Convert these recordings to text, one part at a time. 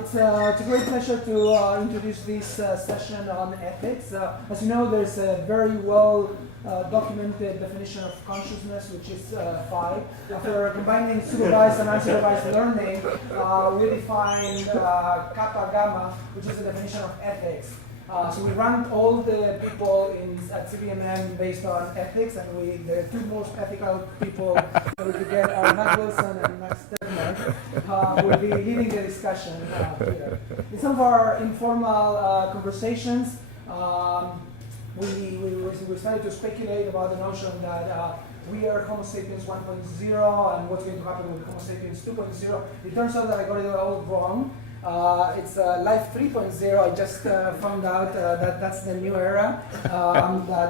It's a great pleasure to introduce this session on ethics. As you know, there's a very well documented definition of consciousness, which is 5. After combining supervised and unsupervised learning, we define kappa gamma, which is the definition of ethics. So we ranked all the people at CBMM based on ethics, and the two most ethical people that we could get are Matt Wilson and Max Tegmark, who will be leading the discussion here. In some of our informal conversations, we started to speculate about the notion that we are Homo sapiens 1.0 and what's going to happen with Homo sapiens 2.0. It turns out that I got it all wrong. It's Life 3.0. I just found out that that's the new era.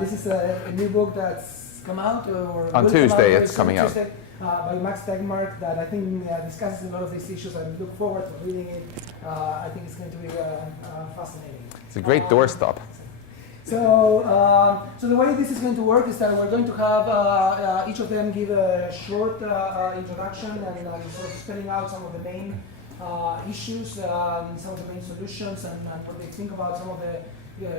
This is a new book that's come out. On Tuesday, it's coming out. By Max Tegmark that I think discusses a lot of these issues. I look forward to reading it. I think it's going to be fascinating. It's a great doorstop. So the way this is going to work is that we're going to have each of them give a short introduction and sort of spelling out some of the main issues, some of the main solutions, and what they think about some of the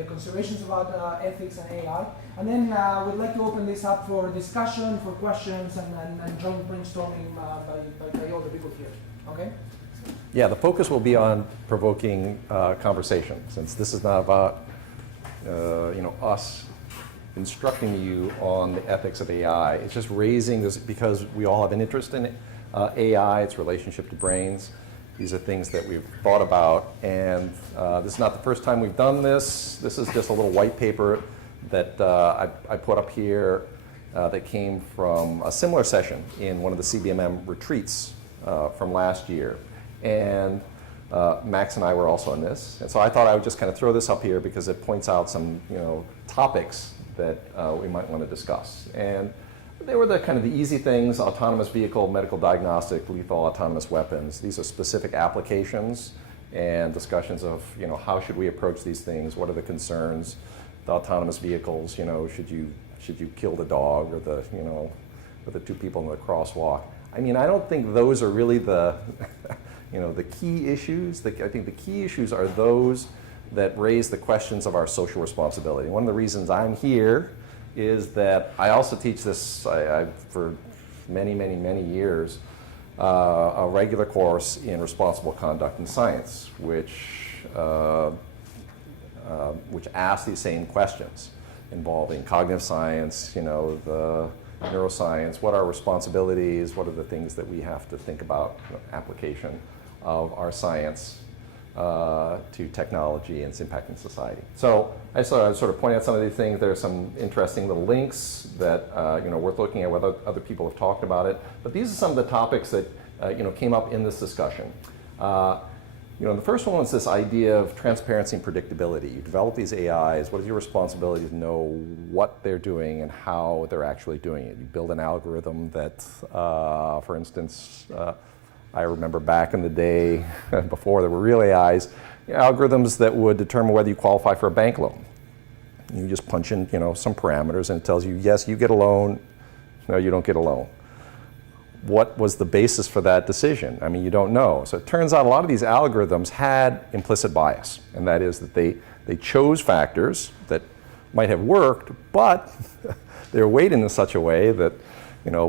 considerations about ethics and AI. And then we'd like to open this up for discussion, for questions, and joint brainstorming by all the people here. Okay? Yeah, the focus will be on provoking conversation, since this is not about us instructing you on the ethics of AI. It's just raising this because we all have an interest in AI, its relationship to brains. These are things that we've thought about, and this is not the first time we've done this. This is just a little white paper that I put up here that came from a similar session in one of the CBMM retreats from last year. And Max and I were also in this, and so I thought I would just kind of throw this up here because it points out some topics that we might want to discuss. And they were the kind of the easy things: autonomous vehicle, medical diagnostic, lethal autonomous weapons. These are specific applications and discussions of how should we approach these things? What are the concerns? The autonomous vehicles, should you kill the dog or the two people in the crosswalk? I mean, I don't think those are really the the key issues. I think the key issues are those that raise the questions of our social responsibility. One of the reasons I'm here is that I also teach this for many, many, many years, a regular course in responsible conduct in science, which asks these same questions involving cognitive science, the neuroscience, what are our responsibilities, what are the things that we have to think about, application of our science to technology and its impact in society. So I sort of point out some of these things. There are some interesting little links that worth looking at, whether other people have talked about it. But these are some of the topics that came up in this discussion. The first one was this idea of transparency and predictability. You develop these AIs. What is your responsibility to know what they're doing and how they're actually doing it? You build an algorithm that, for instance, I remember back in the day, before there were real AIs, algorithms that would determine whether you qualify for a bank loan. You just punch in, some parameters, and it tells you, yes, you get a loan, no, you don't get a loan. What was the basis for that decision? I mean, you don't know. So it turns out a lot of these algorithms had implicit bias, and that is that they chose factors that might have worked, but they were weighted in such a way that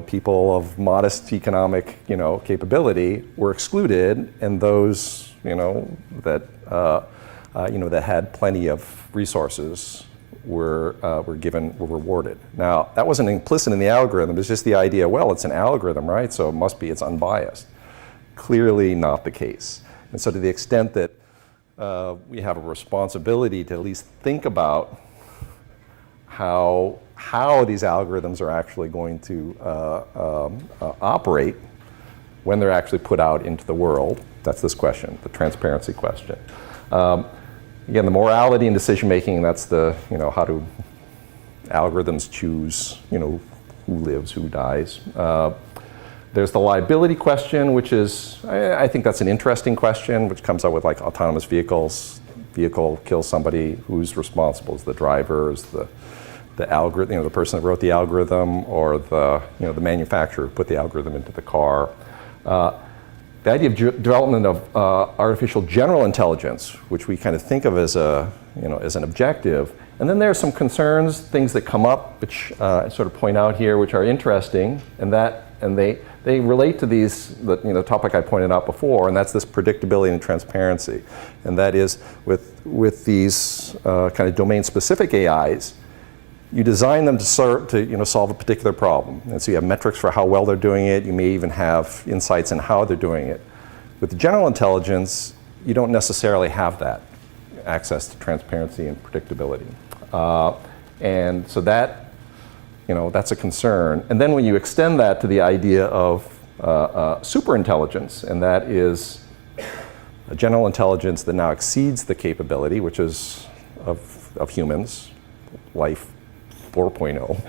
people of modest economic, capability were excluded, and those, that had plenty of resources were rewarded. Now, that wasn't implicit in the algorithm. It's just the idea, well, it's an algorithm, right? So it's unbiased. Clearly not the case. And so to the extent that we have a responsibility to at least think about how these algorithms are actually going to operate when they're actually put out into the world. That's this question, the transparency question. Again, the morality and decision making, that's the, how do algorithms choose, who lives, who dies. There's the liability question, which is, I think that's an interesting question, which comes out with like autonomous vehicles. Vehicle kills somebody, who's responsible? Is the driver, is the algorithm, the person that wrote the algorithm, or the manufacturer who put the algorithm into the car. the idea of development of artificial general intelligence, which we kind of think of as as an objective. And then there are some concerns, things that come up, which I sort of point out here, which are interesting, and they relate to the topic I pointed out before, and that's this predictability and transparency. And that is with these kind of domain-specific AIs, you design them to solve a particular problem. And so you have metrics for how well they're doing it. You may even have insights in how they're doing it. With the general intelligence, you don't necessarily have that access to transparency and predictability. And so that's a concern. And then when you extend that to the idea of superintelligence, and that is a general intelligence that now exceeds the capability, which is of humans, life 4.0.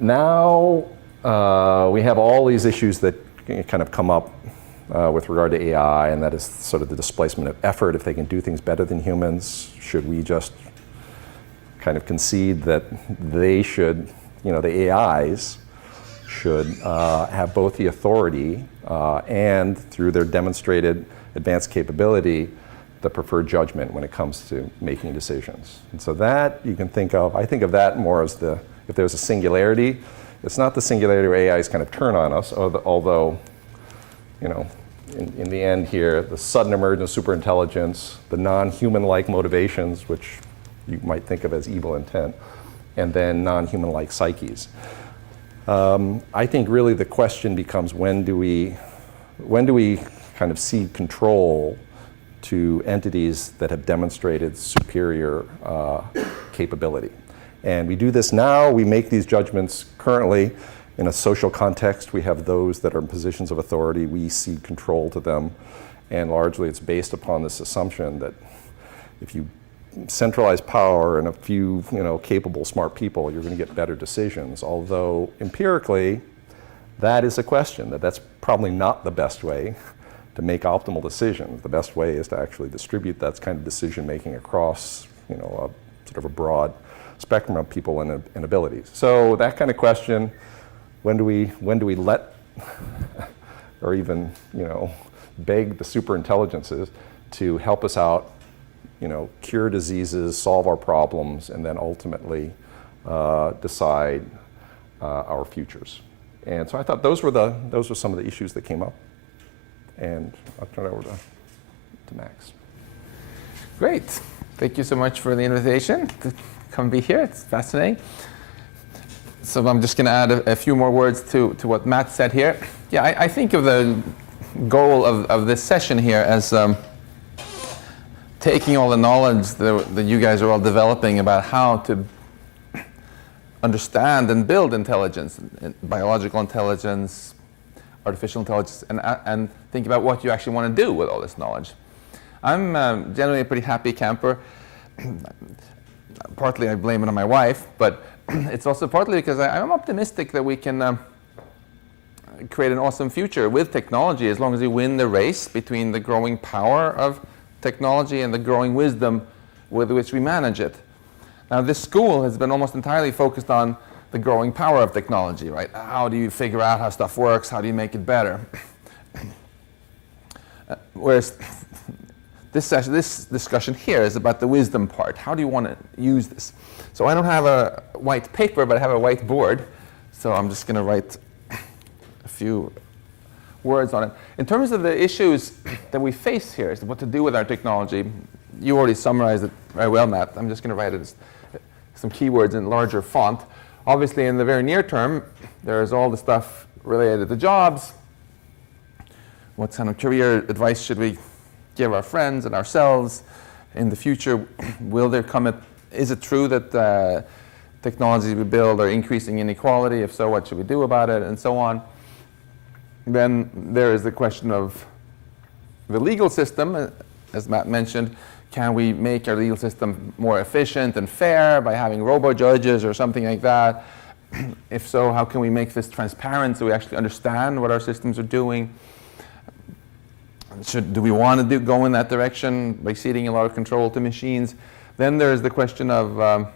Now we have all these issues that kind of come up with regard to AI, and that is sort of the displacement of effort. If they can do things better than humans, should we just kind of concede that they should, the AIs should have both the authority and, through their demonstrated advanced capability, the preferred judgment when it comes to making decisions. And so that you can think of, I think of that more as if there's a singularity, it's not the singularity where AIs kind of turn on us, although, in the end here, the sudden emergence of superintelligence, the non-human-like motivations, which you might think of as evil intent, and then non-human-like psyches. I think really the question becomes when do we kind of cede control to entities that have demonstrated superior capability. And we do this now. We make these judgments currently in a social context. We have those that are in positions of authority. We cede control to them. And largely it's based upon this assumption that if you centralize power in a few capable, smart people, you're going to get better decisions. Although empirically, that is a question. That's probably not the best way to make optimal decisions. The best way is to actually distribute that kind of decision making across a sort of a broad spectrum of people and abilities. So that kind of question, when do we let or even beg the superintelligences to help us out, cure diseases, solve our problems, and then ultimately decide our futures. And so I thought those were some of the issues that came up. And I'll turn it over to Max. Great. Thank you so much for the invitation to come be here. It's fascinating. So I'm just going to add a few more words to what Matt said here. Yeah, I think of the goal of this session here as taking all the knowledge that you guys are all developing about how to understand and build intelligence, biological intelligence, artificial intelligence, and think about what you actually want to do with all this knowledge. I'm generally a pretty happy camper. Partly I blame it on my wife, but it's also partly because I'm optimistic that we can create an awesome future with technology as long as we win the race between the growing power of technology and the growing wisdom with which we manage it. Now, this school has been almost entirely focused on the growing power of technology, right? How do you figure out how stuff works? How do you make it better? Whereas this discussion here is about the wisdom part. How do you want to use this? So I don't have a white paper, but I have a white board. So I'm just going to write a few words on it. In terms of the issues that we face here, is what to do with our technology. You already summarized it very well, Matt. I'm just going to write it as some keywords in larger font. Obviously, in the very near term, there's all the stuff related to jobs. What kind of career advice should we give our friends and ourselves? In the future, is it true that technologies we build are increasing inequality? If so, what should we do about it? And so on. Then there is the question of the legal system. As Matt mentioned, can we make our legal system more efficient and fair by having robo-judges or something like that? If so, how can we make this transparent so we actually understand what our systems are doing? Do we want to go in that direction by ceding a lot of control to machines? Then there's the question of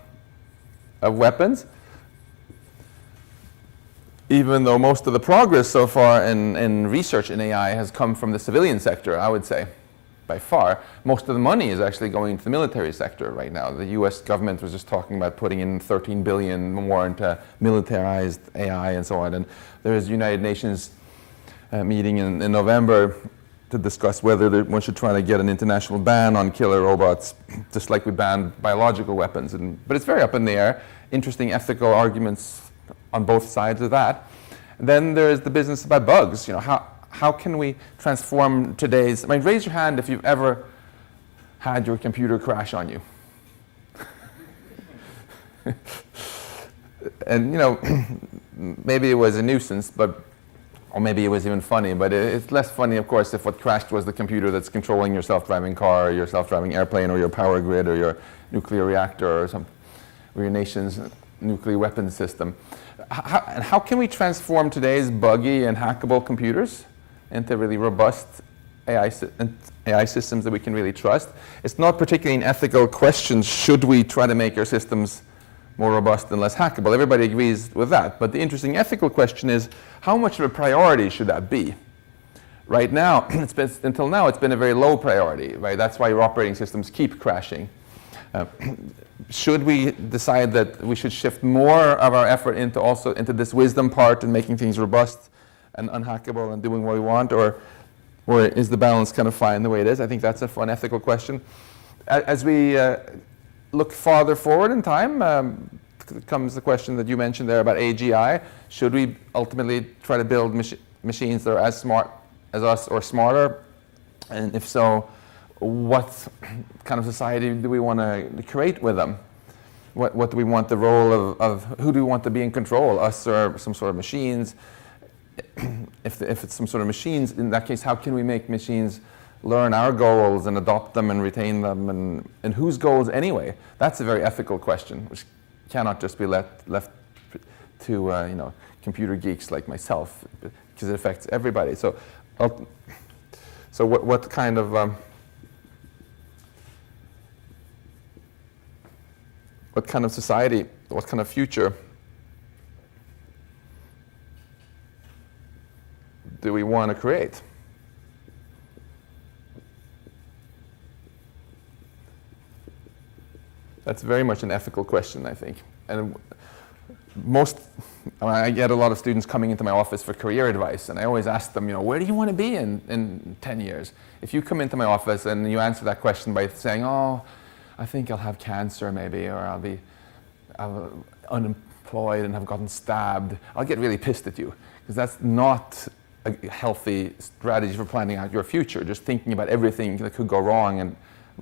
weapons. even though most of the progress so far in research in AI has come from the civilian sector, I would say, by far, most of the money is actually going into the military sector right now. The US government was just talking about putting in 13 billion more into militarized AI and so on. And there is a United Nations meeting in November to discuss whether one should try to get an international ban on killer robots, just like we banned biological weapons. But it's very up in the air. Interesting ethical arguments on both sides of that. And then there's the business about bugs. You know, how can we transform today's, I mean, raise your hand if you've ever had your computer crash on you. And, you know, maybe it was a nuisance, or maybe it was even funny, but it's less funny, of course, if what crashed was the computer that's controlling your self-driving car, or your self-driving airplane, or your power grid, or your nuclear reactor, or your nation's nuclear weapons system. And how can we transform today's buggy and hackable computers into really robust AI systems that we can really trust? It's not particularly an ethical question, should we try to make our systems more robust and less hackable? Everybody agrees with that. But the interesting ethical question is, how much of a priority should that be? Right now, until now, it's been a very low priority, right? That's why your operating systems keep crashing. Should we decide that we should shift more of our effort into this wisdom part and making things robust and unhackable and doing what we want, or is the balance kind of fine the way it is? I think that's a fun ethical question. As we look farther forward in time, comes the question that you mentioned there about AGI. Should we ultimately try to build machines that are as smart as us or smarter? And if so, what kind of society do we want to create with them? What do we want the role of who do we want to be in control, us or some sort of machines? If it's some sort of machines, in that case, how can we make machines learn our goals and adopt them and retain them, and whose goals anyway? That's a very ethical question, which cannot just be left to you know, computer geeks like myself, because it affects everybody. So what kind of society, what kind of future do we want to create? That's very much an ethical question, I think. And I get a lot of students coming into my office for career advice, and I always ask them, you know, where do you want to be in 10 years? If you come into my office and you answer that question by saying, oh, I think I'll have cancer maybe, or I'll be unemployed and have gotten stabbed, I'll get really pissed at you, because that's not a healthy strategy for planning out your future, just thinking about everything that could go wrong and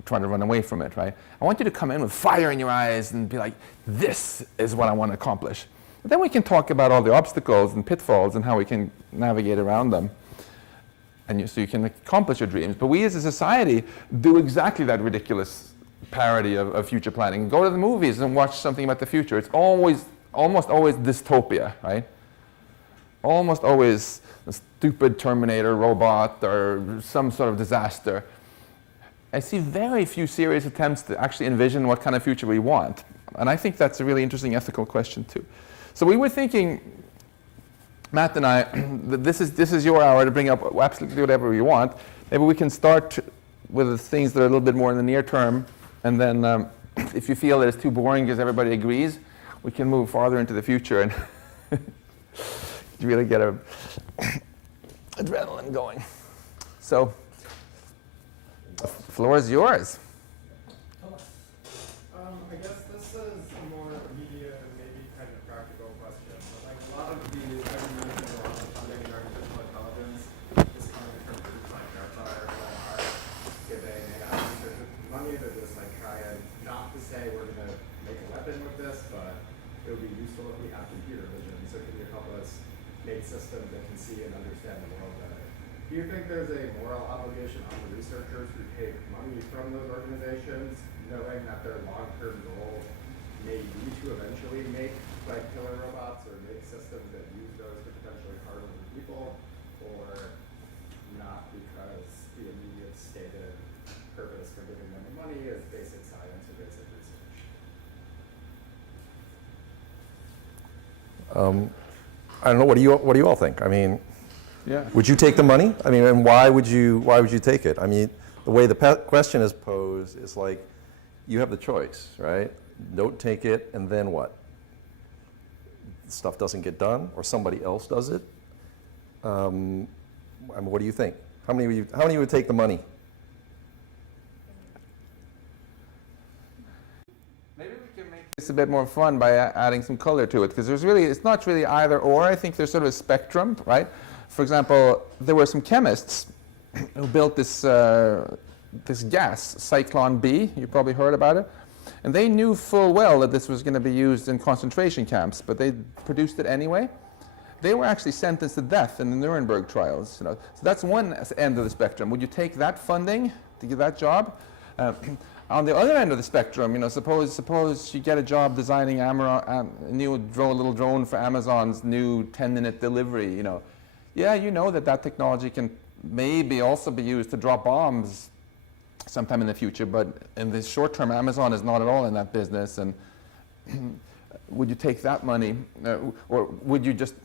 trying to run away from it, right? I want you to come in with fire in your eyes and be like, this is what I want to accomplish. But then we can talk about all the obstacles and pitfalls and how we can navigate around them. And so you can accomplish your dreams. But we as a society do exactly that ridiculous parody of future planning. Go to the movies and watch something about the future. It's almost always dystopia, right? Almost always a stupid Terminator robot or some sort of disaster. I see very few serious attempts to actually envision what kind of future we want. And I think that's a really interesting ethical question too. So we were thinking, Matt and I, that this is your hour to bring up absolutely whatever you want. Maybe we can start with the things that are a little bit more in the near term, and then if you feel that it's too boring because everybody agrees, we can move farther into the future and really get a adrenaline going. So, the floor is yours. I guess this is a more immediate and maybe kind of practical question. But like a lot of the arguments around funding and artificial intelligence is coming from groups like Oversight that are giving AI researchers money to just like try and not to say we're going to make a weapon with this, but it would be useful if we have computer vision. So can you help us make systems that can see and understand the world better? Do you think there's a moral obligation on the researchers who take money from those organizations, knowing that their long-term goal may be to eventually make like killer robots or make systems that use those to potentially harm other people, or not, because the immediate stated purpose for giving them the money is basic science or basic research? I don't know. What do you all think? I mean, Yeah. would you take the money? I mean, and why would you take it? I mean, the way the question is posed is like, you have the choice, right? Don't take it, and then what? Stuff doesn't get done, or somebody else does it. I mean, what do you think? How many would take the money? Maybe we can make this a bit more fun by adding some color to it, because it's not really either or. I think there's sort of a spectrum, right? For example, there were some chemists who built this gas, Cyclone B. You probably heard about it. And they knew full well that this was going to be used in concentration camps, but they produced it anyway. They were actually sentenced to death in the Nuremberg trials. So that's one end of the spectrum. Would you take that funding to get that job? On the other end of the spectrum, suppose you get a job designing a new little drone for Amazon's new 10-minute delivery. Yeah, that technology can maybe also be used to drop bombs sometime in the future, but in the short term, Amazon is not at all in that business. And would you take that money, or would you just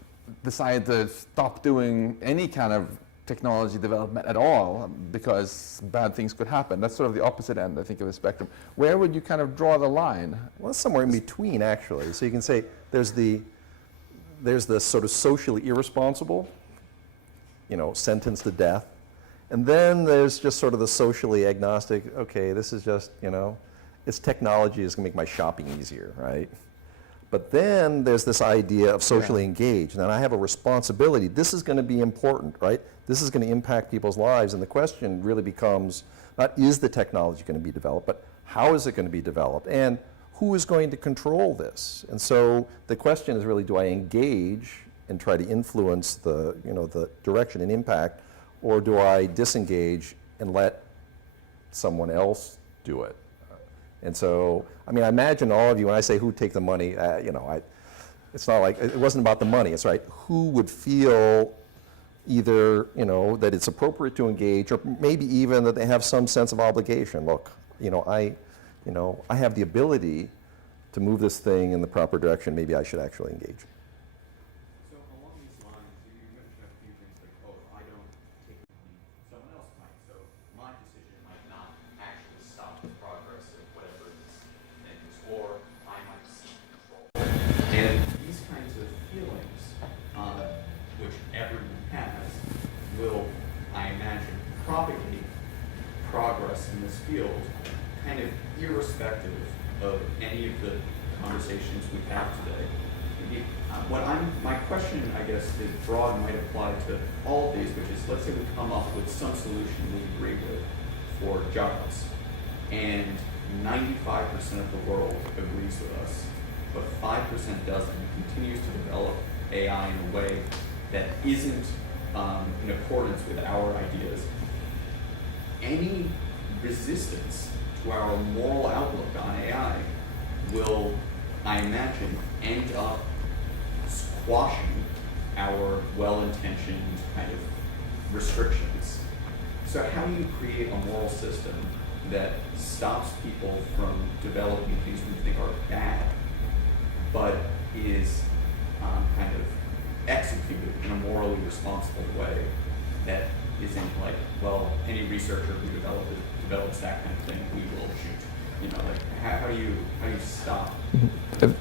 decide to stop doing any kind of technology development at all because bad things could happen? That's sort of the opposite end, I think, of the spectrum. Where would you kind of draw the line? Well, it's somewhere in between, actually. So you can say there's the sort of socially irresponsible, sentenced to death. And then there's just sort of the socially agnostic, okay, this is just, it's technology is going to make my shopping easier, right? But then there's this idea of socially engaged, and I have a responsibility. This is going to be important, right? This is going to impact people's lives, and the question really becomes, not is the technology going to be developed, but how is it going to be developed, and who is going to control this? And so the question is really, do I engage and try to influence the direction and impact, or do I disengage and let someone else do it? And so, I mean, I imagine all of you, when I say who take the money, it's not like, it wasn't about the money, it's right, who would feel either, that it's appropriate to engage, or maybe even that they have some sense of obligation. Look, I have the ability to move this thing in the proper direction, maybe I should actually engage. So along these lines, you mentioned a few things like, oh, I don't take the money, someone else might. So my decision might not actually stop the progress of whatever this thing is, or I might seek control. And these kinds of feelings, which everyone has, will, I imagine, propagate progress in this field, kind of irrespective of any of the conversations we have today. My question, I guess, is broad and might apply to all of these, which is, let's say we come up with some solution we agree with for jobs, and 95% of the world agrees with us, but 5% doesn't, and continues to develop AI in a way that isn't in accordance with our ideas. Any resistance to our moral outlook on AI will, I imagine, end up squashing our well-intentioned kind of restrictions. So how do you create a moral system that stops people from developing things we think are bad, but is kind of executed in a morally responsible way that isn't like, well, any researcher who develops that kind of thing, we will shoot. How do you stop?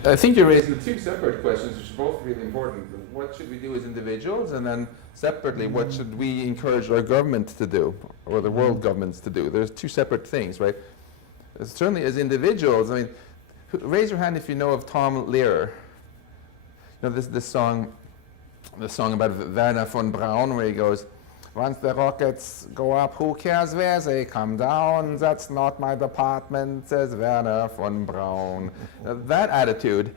I think you're raising two separate questions, which are both really important. What should we do as individuals, and then separately, what should we encourage our government to do, or the world governments to do? There's two separate things, right? Certainly, as individuals, I mean, raise your hand if you know of Tom Lehrer. This song about Werner von Braun, where he goes, "Once the rockets go up, who cares where they come down? That's not my department," says Werner von Braun. That attitude,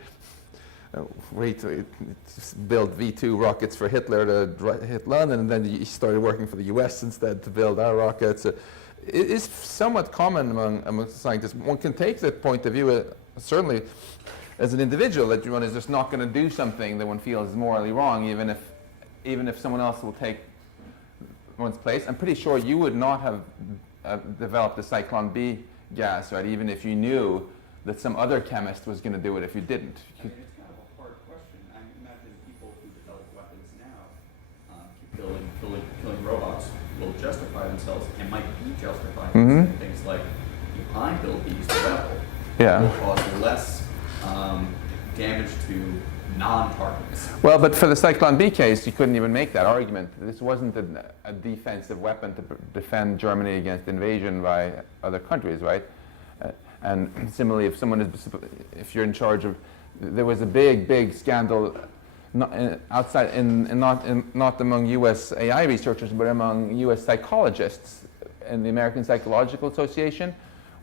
build V2 rockets for Hitler to hit London, and then he started working for the US instead to build our rockets. It is somewhat common among scientists. One can take that point of view, certainly as an individual, that one is just not going to do something that one feels is morally wrong, even if someone else will take one's place. I'm pretty sure you would not have developed the Cyclone B gas, right? Even if you knew that some other chemist was going to do it if you didn't. I mean, it's kind of a hard question. I imagine people who develop robots will justify themselves and might be justified Mhm. in things like, if I build these well, Yeah. it will cause less damage to non-targets. Well, but for the Cyclone B case, you couldn't even make that argument. This wasn't a defensive weapon to defend Germany against invasion by other countries, right? And similarly, if you're in charge of, there was a big scandal, not not among U.S. AI researchers, but among U.S. psychologists in the American Psychological Association,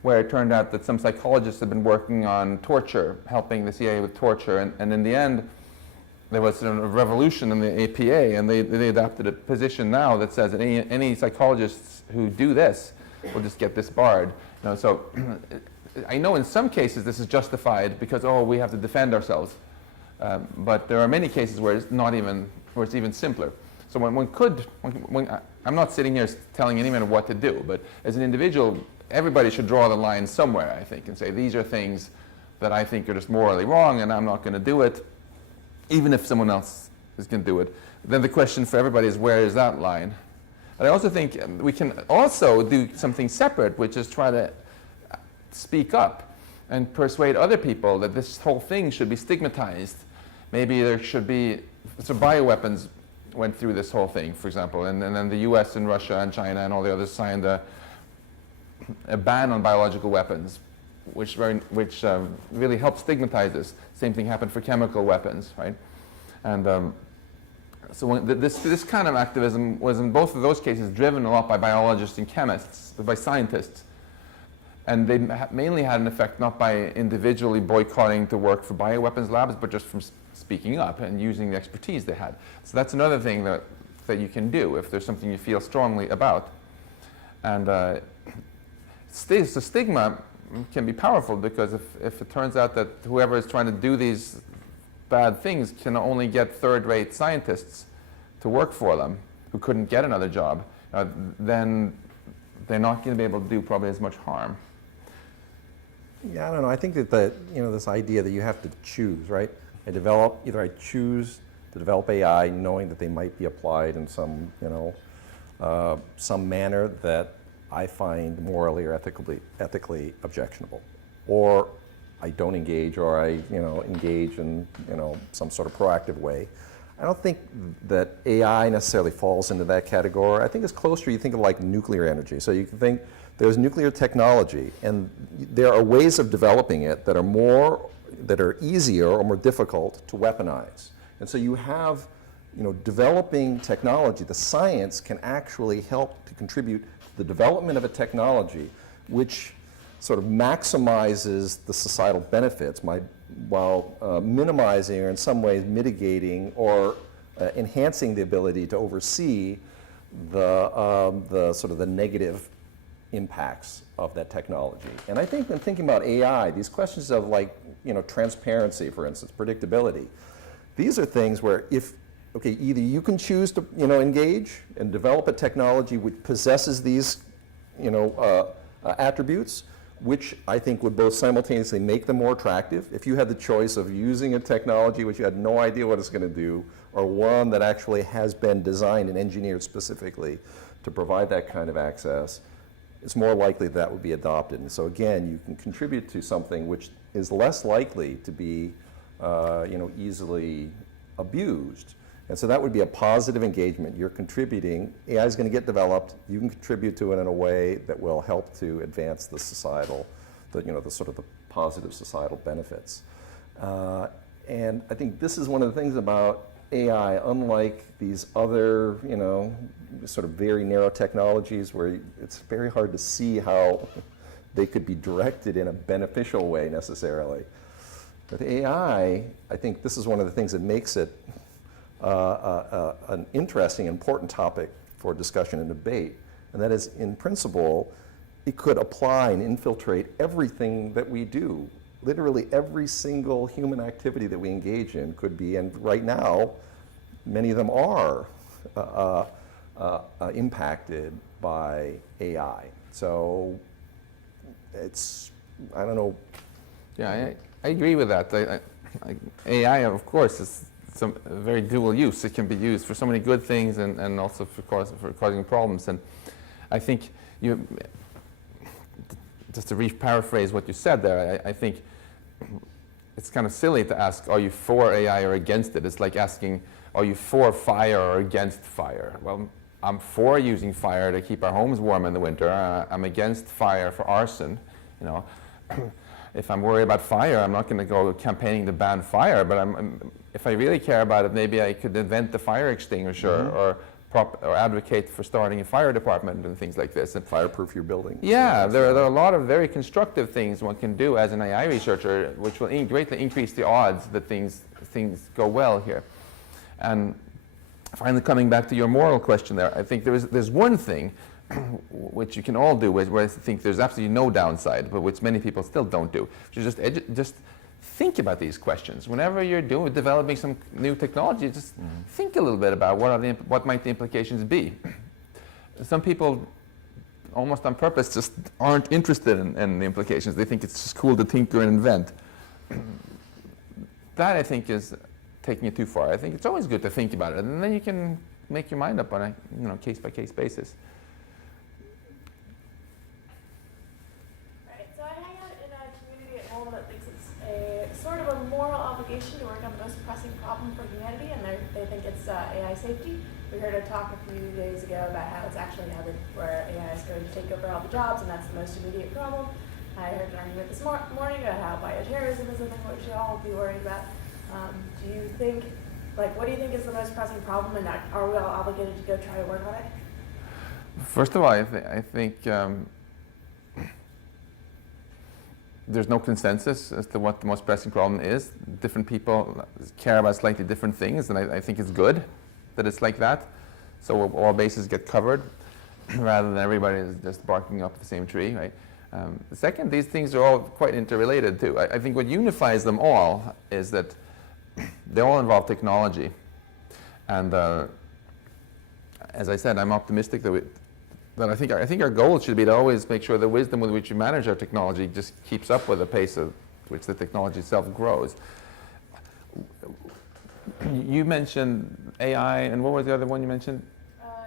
where it turned out that some psychologists had been working on torture, helping the CIA with torture, and in the end, there was a revolution in the APA, and they adopted a position now that says that any psychologists who do this will just get disbarred. You know, so I know in some cases this is justified because, oh, we have to defend ourselves, but there are many cases where it's not even, where it's even simpler. So I'm not sitting here telling anyone what to do, but as an individual, everybody should draw the line somewhere, I think, and say these are things that I think are just morally wrong, and I'm not going to do it, even if someone else is going to do it. Then the question for everybody is, where is that line? But I also think we can also do something separate, which is try to speak up and persuade other people that this whole thing should be stigmatized. Maybe there should be, so bioweapons went through this whole thing, for example, and then the US and Russia and China and all the others signed a ban on biological weapons, which really helped stigmatize this. Same thing happened for chemical weapons, right? And so this kind of activism was in both of those cases driven a lot by biologists and chemists, but by scientists. And they mainly had an effect not by individually boycotting to work for bioweapons labs, but just from speaking up and using the expertise they had. So that's another thing that you can do if there's something you feel strongly about. And the stigma can be powerful, because if it turns out that whoever is trying to do these bad things can only get third-rate scientists to work for them who couldn't get another job, then they're not going to be able to do probably as much harm. Yeah, I don't know. I think that this idea that you have to choose, right? Either I choose to develop AI knowing that they might be applied in some, some manner that I find morally or ethically objectionable, or I don't engage, or I engage in some sort of proactive way. I don't think that AI necessarily falls into that category. I think it's closer. You think of like nuclear energy. So you can think there's nuclear technology, and there are ways of developing it that are easier or more difficult to weaponize. And so you have, developing technology. The science can actually help to contribute to the development of a technology which sort of maximizes the societal benefits while minimizing, or in some ways mitigating or enhancing the ability to oversee the sort of the negative impacts of that technology. And I think when thinking about AI, these questions of transparency, for instance, predictability, these are things where either you can choose to engage and develop a technology which possesses these attributes, which I think would both simultaneously make them more attractive. If you had the choice of using a technology which you had no idea what it's going to do, or one that actually has been designed and engineered specifically to provide that kind of access, it's more likely that would be adopted. And so again, you can contribute to something which is less likely to be easily abused. And so that would be a positive engagement. You're contributing, AI is going to get developed, you can contribute to it in a way that will help to advance the societal, the sort of the positive societal benefits. And I think this is one of the things about AI, unlike these other, sort of very narrow technologies where it's very hard to see how they could be directed in a beneficial way necessarily. With AI, I think this is one of the things that makes it an interesting, important topic for discussion and debate, and that is, in principle, it could apply and infiltrate everything that we do. Literally every single human activity that we engage in could be, and right now, many of them are impacted by AI. So it's, I don't know. Yeah, I agree with that. AI, of course, is some very dual use. It can be used for so many good things and also for causing problems. And I think just to paraphrase what you said there, I think it's kind of silly to ask, are you for AI or against it? It's like asking, are you for fire or against fire? Well, I'm for using fire to keep our homes warm in the winter. I'm against fire for arson. You know, if I'm worried about fire, I'm not going to go campaigning to ban fire. But if I really care about it, maybe I could invent the fire extinguisher or advocate for starting a fire department and things like this. And Fireproof your building. yeah, there are a lot of very constructive things one can do as an AI researcher, which will greatly increase the odds that things go well here. And finally, coming back to your moral question there, I think there's one thing which you can all do, where I think there's absolutely no downside, but which many people still don't do, which is just think about these questions. Whenever you're developing some new technology, just think a little bit about what might the implications be. Some people, almost on purpose, just aren't interested in the implications. They think it's just cool to tinker and invent. That, I think, is taking it too far. I think it's always good to think about it, and then you can make your mind up on a case-by-case basis. Right, so I hang out in a community at home that thinks it's a sort of a moral obligation to work on the most pressing problem for humanity, and they think it's AI safety. We heard a talk a few days ago about how it's actually headed where AI is going to take over all the jobs, and that's the most immediate problem. I heard an argument this morning about how bioterrorism is a thing which we all will be worried about. Do you think, what do you think is the most pressing problem, and are we all obligated to go try to work on it? First of all, I think there's no consensus as to what the most pressing problem is. Different people care about slightly different things, and I think it's good that it's like that. So all bases get covered, rather than everybody is just barking up the same tree, right? Second, these things are all quite interrelated too. I think what unifies them all is that they all involve technology. And as I said, I'm optimistic that I think our goal should be to always make sure the wisdom with which we manage our technology just keeps up with the pace at which the technology itself grows. You mentioned AI, and what was the other one you mentioned?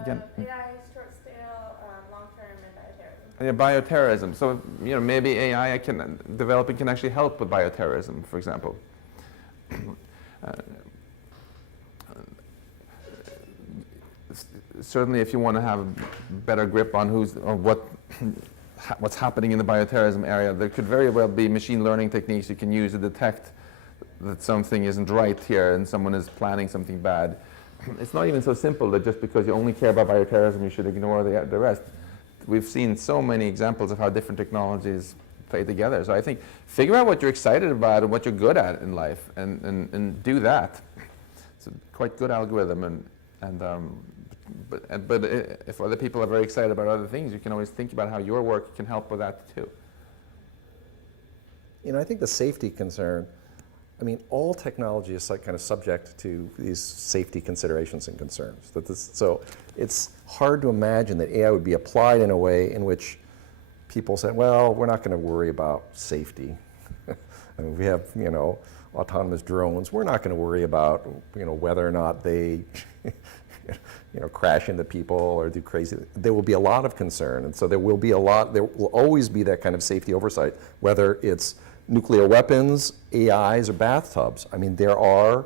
Again? AI, short scale, long term, and bioterrorism. Yeah, bioterrorism. So maybe AI developing can actually help with bioterrorism, for example. Certainly, if you want to have a better grip on what's happening in the bioterrorism area, there could very well be machine learning techniques you can use to detect that something isn't right here and someone is planning something bad. It's not even so simple that just because you only care about bioterrorism, you should ignore the rest. We've seen so many examples of how different technologies play together. So I think figure out what you're excited about and what you're good at in life, and do that. It's a quite good algorithm, but if other people are very excited about other things, you can always think about how your work can help with that too. I think the safety concern, all technology is kind of subject to these safety considerations and concerns. So it's hard to imagine that AI would be applied in a way in which people say, well, we're not going to worry about safety. We have, autonomous drones. We're not going to worry about, whether or not they, crash into people or do crazy. There will be a lot of concern, and so there will always be that kind of safety oversight, whether it's nuclear weapons, AIs, or bathtubs. There are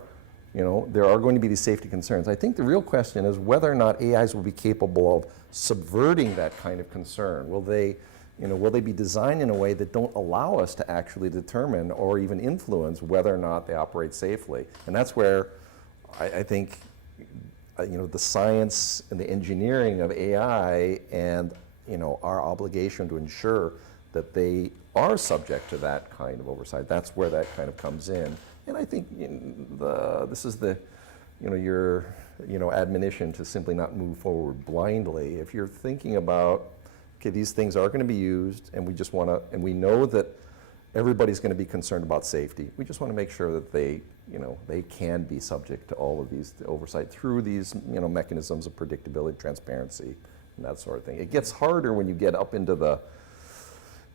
going to be these safety concerns. I think the real question is whether or not AIs will be capable of subverting that kind of concern. Will they be designed in a way that don't allow us to actually determine or even influence whether or not they operate safely? And that's where I think the science and the engineering of AI and our obligation to ensure that they are subject to that kind of oversight. That's where that kind of comes in. And I think this is your admonition to simply not move forward blindly. If you're thinking about, okay, these things are going to be used, and we just want to, and we know that everybody's going to be concerned about safety. We just want to make sure that they can be subject to all of these oversight through these mechanisms of predictability, transparency, and that sort of thing. It gets harder when you get up into the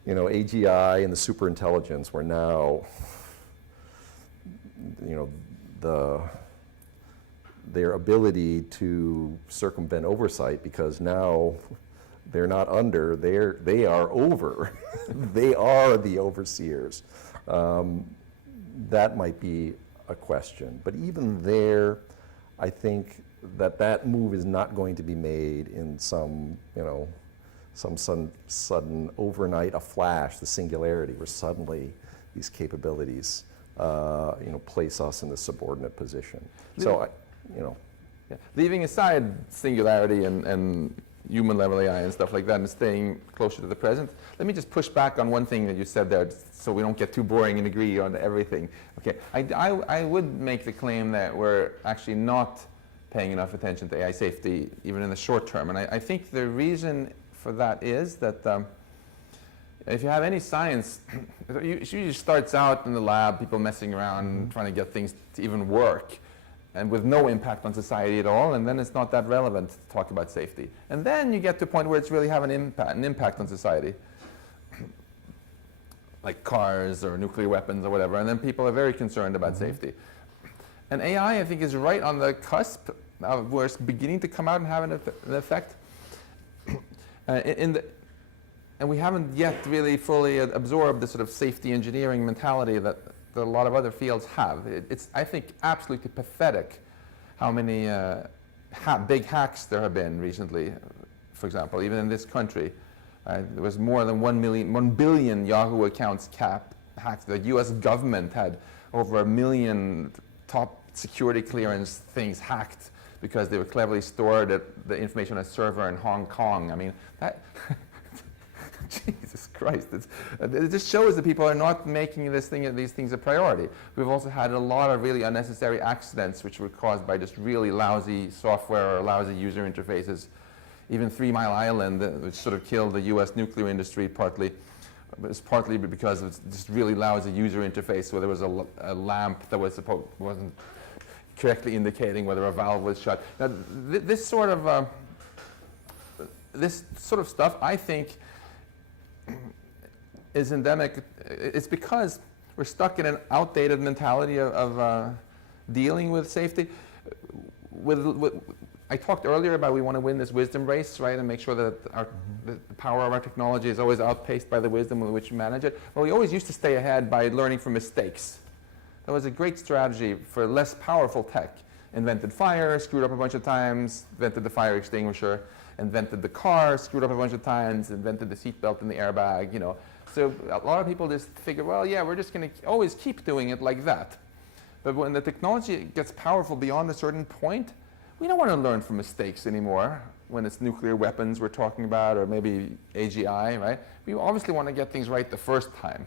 AGI and the superintelligence, where now the their ability to circumvent oversight, because now they're not under, they are over. They are the overseers. That might be a question. But even there, I think that move is not going to be made in some sudden overnight, a flash, the singularity, where suddenly these capabilities place us in the subordinate position. So, Yeah. Leaving aside singularity and human level AI and stuff like that and staying closer to the present, let me just push back on one thing that you said there so we don't get too boring and agree on everything. Okay, I would make the claim that we're actually not paying enough attention to AI safety even in the short term. And I think the reason for that is that if you have any science, it usually starts out in the lab, people messing around, trying to get things to even work, and with no impact on society at all, and then it's not that relevant to talk about safety. And then you get to a point where it's really having an impact on society, like cars or nuclear weapons or whatever, and then people are very concerned about safety. And AI, I think, is right on the cusp of where it's beginning to come out and have an effect. And we haven't yet really fully absorbed the sort of safety engineering mentality that a lot of other fields have. It's, I think, absolutely pathetic how many big hacks there have been recently. For example, even in this country, there was more than 1 billion Yahoo accounts hacked. The US government had over 1 million top security clearance things hacked because they were cleverly stored the information on a server in Hong Kong. I mean, that Jesus Christ, it just shows that people are not making these things a priority. We've also had a lot of really unnecessary accidents which were caused by just really lousy software or lousy user interfaces. Even 3 Mile Island, which sort of killed the US nuclear industry partly, it's partly because of just really lousy user interface where there was a lamp that wasn't correctly indicating whether a valve was shut. Now, this sort of stuff, I think, is endemic. It's because we're stuck in an outdated mentality of dealing with safety. I talked earlier about we want to win this wisdom race, right, and make sure that the power of our technology is always outpaced by the wisdom with which we manage it. Well, we always used to stay ahead by learning from mistakes. That was a great strategy for less powerful tech. Invented fire, screwed up a bunch of times, invented the fire extinguisher, invented the car, screwed up a bunch of times, invented the seatbelt and the airbag, you know. So a lot of people just figure, well, yeah, we're just going to always keep doing it like that. But when the technology gets powerful beyond a certain point, we don't want to learn from mistakes anymore when it's nuclear weapons we're talking about, or maybe AGI, right? We obviously want to get things right the first time,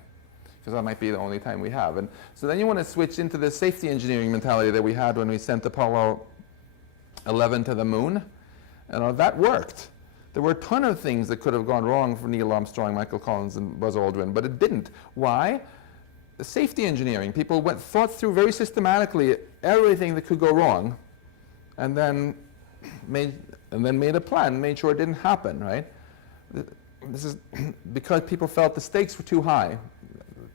because that might be the only time we have. And so then you want to switch into the safety engineering mentality that we had when we sent Apollo 11 to the moon. And that worked. There were a ton of things that could have gone wrong for Neil Armstrong, Michael Collins, and Buzz Aldrin, but it didn't. Why? The safety engineering. People thought through very systematically everything that could go wrong, and then made a plan, made sure it didn't happen, right? This is because people felt the stakes were too high.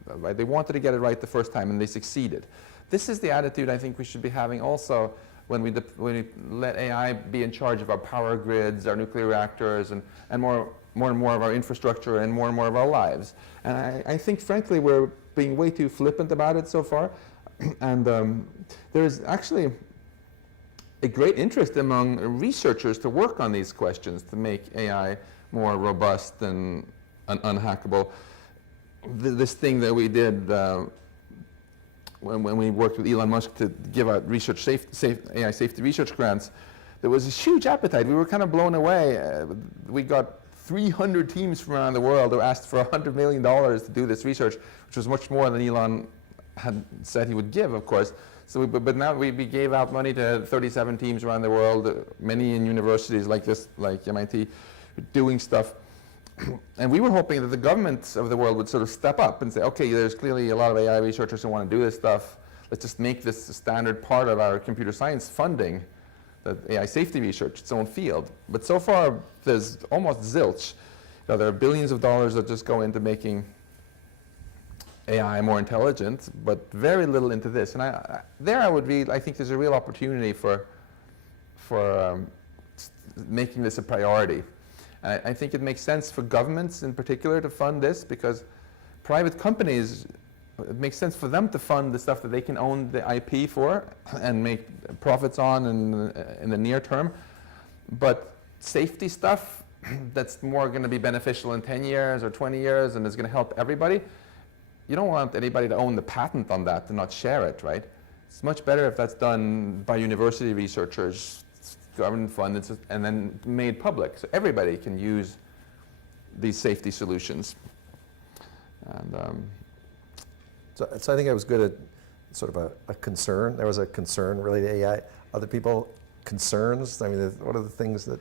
Right? They wanted to get it right the first time, and they succeeded. This is the attitude I think we should be having also when we let AI be in charge of our power grids, our nuclear reactors, and more and more of our infrastructure and more of our lives. And I think, frankly, we're being way too flippant about it so far. And there's actually a great interest among researchers to work on these questions to make AI more robust and unhackable. This thing that we did when we worked with Elon Musk to give out research AI safety research grants, there was a huge appetite. We were kind of blown away. We got 300 teams from around the world who asked for $100 million to do this research, which was much more than Elon had said he would give, of course. So, but now we gave out money to 37 teams around the world, many in universities like this, like MIT, doing stuff. And we were hoping that the governments of the world would sort of step up and say, okay, there's clearly a lot of AI researchers who want to do this stuff. Let's just make this a standard part of our computer science funding, the AI safety research, its own field. But so far, there's almost zilch. You know, there are billions of dollars that just go into making AI more intelligent, but very little into this. And I think there's a real opportunity for making this a priority. I think it makes sense for governments in particular to fund this, because private companies, it makes sense for them to fund the stuff that they can own the IP for and make profits on in the near term. But safety stuff that's more going to be beneficial in 10 years or 20 years and is going to help everybody, you don't want anybody to own the patent on that and not share it, right? It's much better if that's done by university researchers, government funded, and then made public, so everybody can use these safety solutions. And So I think I was good at sort of a concern. There was a concern related to AI. Other people, concerns? I mean, what are the things that,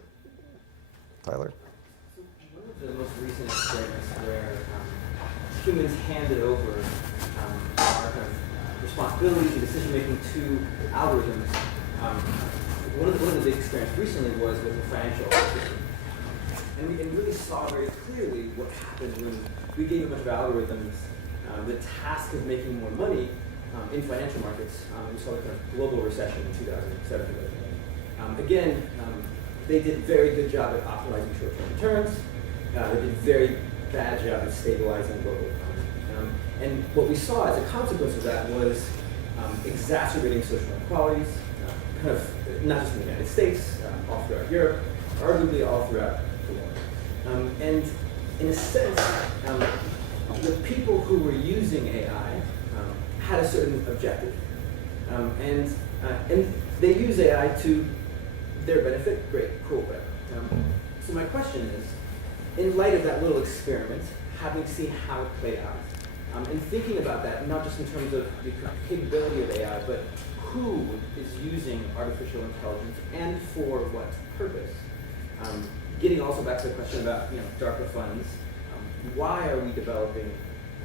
Tyler? So one of the most recent experiments where humans handed over our kind of responsibilities and decision making to algorithms, one of the big experiments recently was with the financial system. And we really saw very clearly what happened when we gave a bunch of algorithms the task of making more money in financial markets. We saw the kind of global recession in 2007. Again, they did a very good job at optimizing short-term returns. They did a very bad job at stabilizing global economy. And what we saw as a consequence of that was exacerbating social inequalities, kind of not just in the United States, all throughout Europe, arguably all throughout the world. And in a sense, the people who were using AI had a certain objective. And they use AI to their benefit. Great, cool, whatever. So my question is, in light of that little experiment, having seen how it played out, and thinking about that, not just in terms of the capability of AI, but who is using artificial intelligence and for what purpose? Getting also back to the question about DARPA funds, why are we developing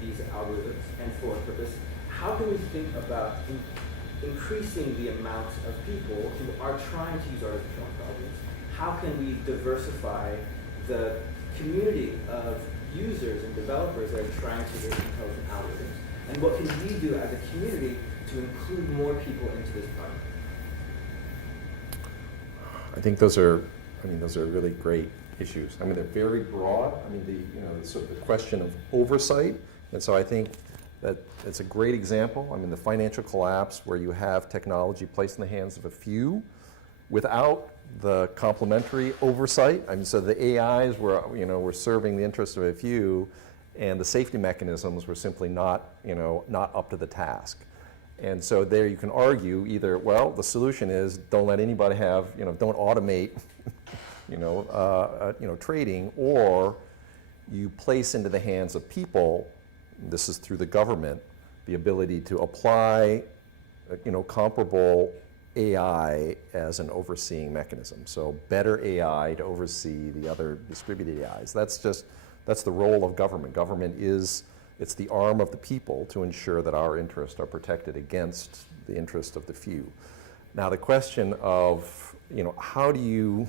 these algorithms and for what purpose? How can we think about increasing the amount of people who are trying to use artificial intelligence? How can we diversify the community of users and developers that are trying to use intelligent algorithms? And what can we do as a community to include more people into this project? I think those are really great issues. I mean, they're very broad. I mean, the sort of the question of oversight, and so I think that it's a great example. I mean, the financial collapse where you have technology placed in the hands of a few without the complementary oversight. I mean, so the AIs were serving the interests of a few, and the safety mechanisms were simply not up to the task. And so there you can argue either, well, the solution is don't let anybody have, don't automate, trading, or you place into the hands of people, this is through the government, the ability to apply, comparable AI as an overseeing mechanism. So better AI to oversee the other distributed AIs. That's the role of government. Government it's the arm of the people to ensure that our interests are protected against the interest of the few. Now the question of, how do you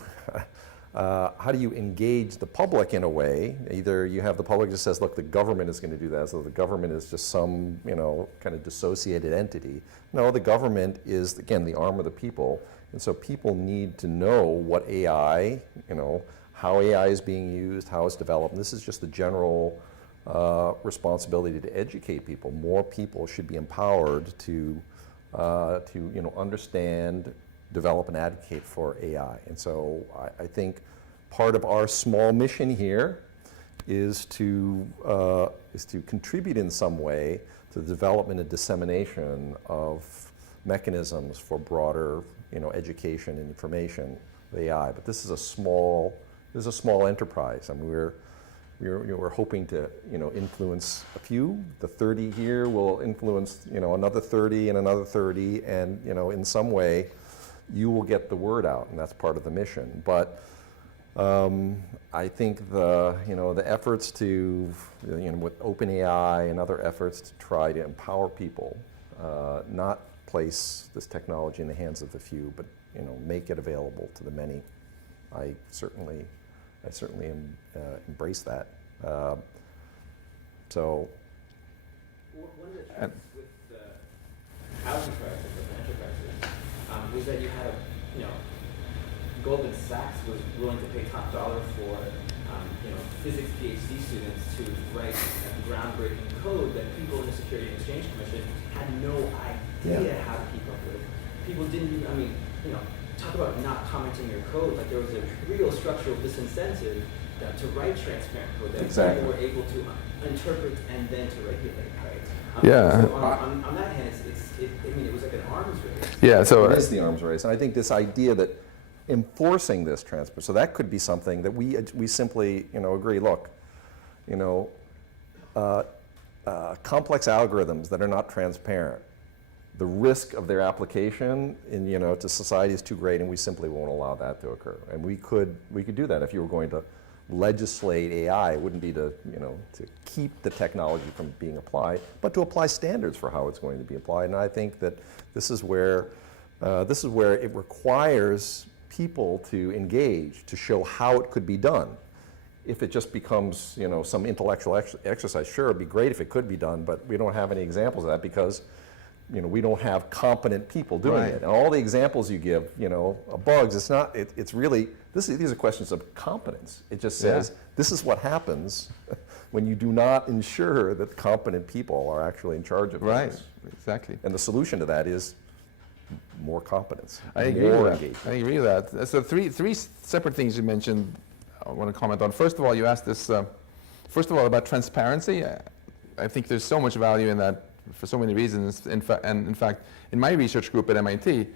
engage the public in a way? Either you have the public that says, look, the government is going to do that, so the government is just some, kind of dissociated entity. No, the government is, again, the arm of the people, and so people need to know what AI, how AI is being used, how it's developed. And this is just the general responsibility to educate people. More people should be empowered to understand, develop, and advocate for AI. And so I think part of our small mission here is to contribute in some way to the development and dissemination of mechanisms for broader, education and information of AI. But this is a small enterprise. I mean, we're hoping to, influence a few. The 30 here will influence, another 30 and another 30, and in some way, you will get the word out, and that's part of the mission. But I think the efforts to, with OpenAI and other efforts to try to empower people, not place this technology in the hands of the few, but make it available to the many. I certainly embrace that. So. One of the trends with the housing crisis, the financial crisis, was that you had Goldman Sachs was willing to pay top dollar for physics PhD students to write groundbreaking code that people in the Securities and Exchange Commission had no idea how to keep up with. People didn't even, talk about not commenting your code. Like, there was a real structural disincentive to write transparent code that people were able to interpret and then to regulate, right? So on that hand, it was like an arms race. Yeah, so it is the arms race. And I think this idea that enforcing this transparency, so that could be something that we simply, agree, look, complex algorithms that are not transparent, the risk of their application to society is too great, and we simply won't allow that to occur. And we could do that if you were going to legislate AI. It wouldn't be to keep the technology from being applied, but to apply standards for how it's going to be applied. And I think that this is where it requires people to engage, to show how it could be done. If it just becomes some intellectual exercise, sure, it'd be great if it could be done, but we don't have any examples of that because we don't have competent people doing it. And all the examples you give, of bugs, it's not. It's really these are questions of competence. It just says this is what happens when you do not ensure that competent people are actually in charge of things. Right, exactly. And the solution to that is more competence. I agree with that. I agree with that. So three separate things you mentioned I want to comment on. First of all, you asked this, about transparency. I think there's so much value in that for so many reasons. In fact, in my research group at MIT,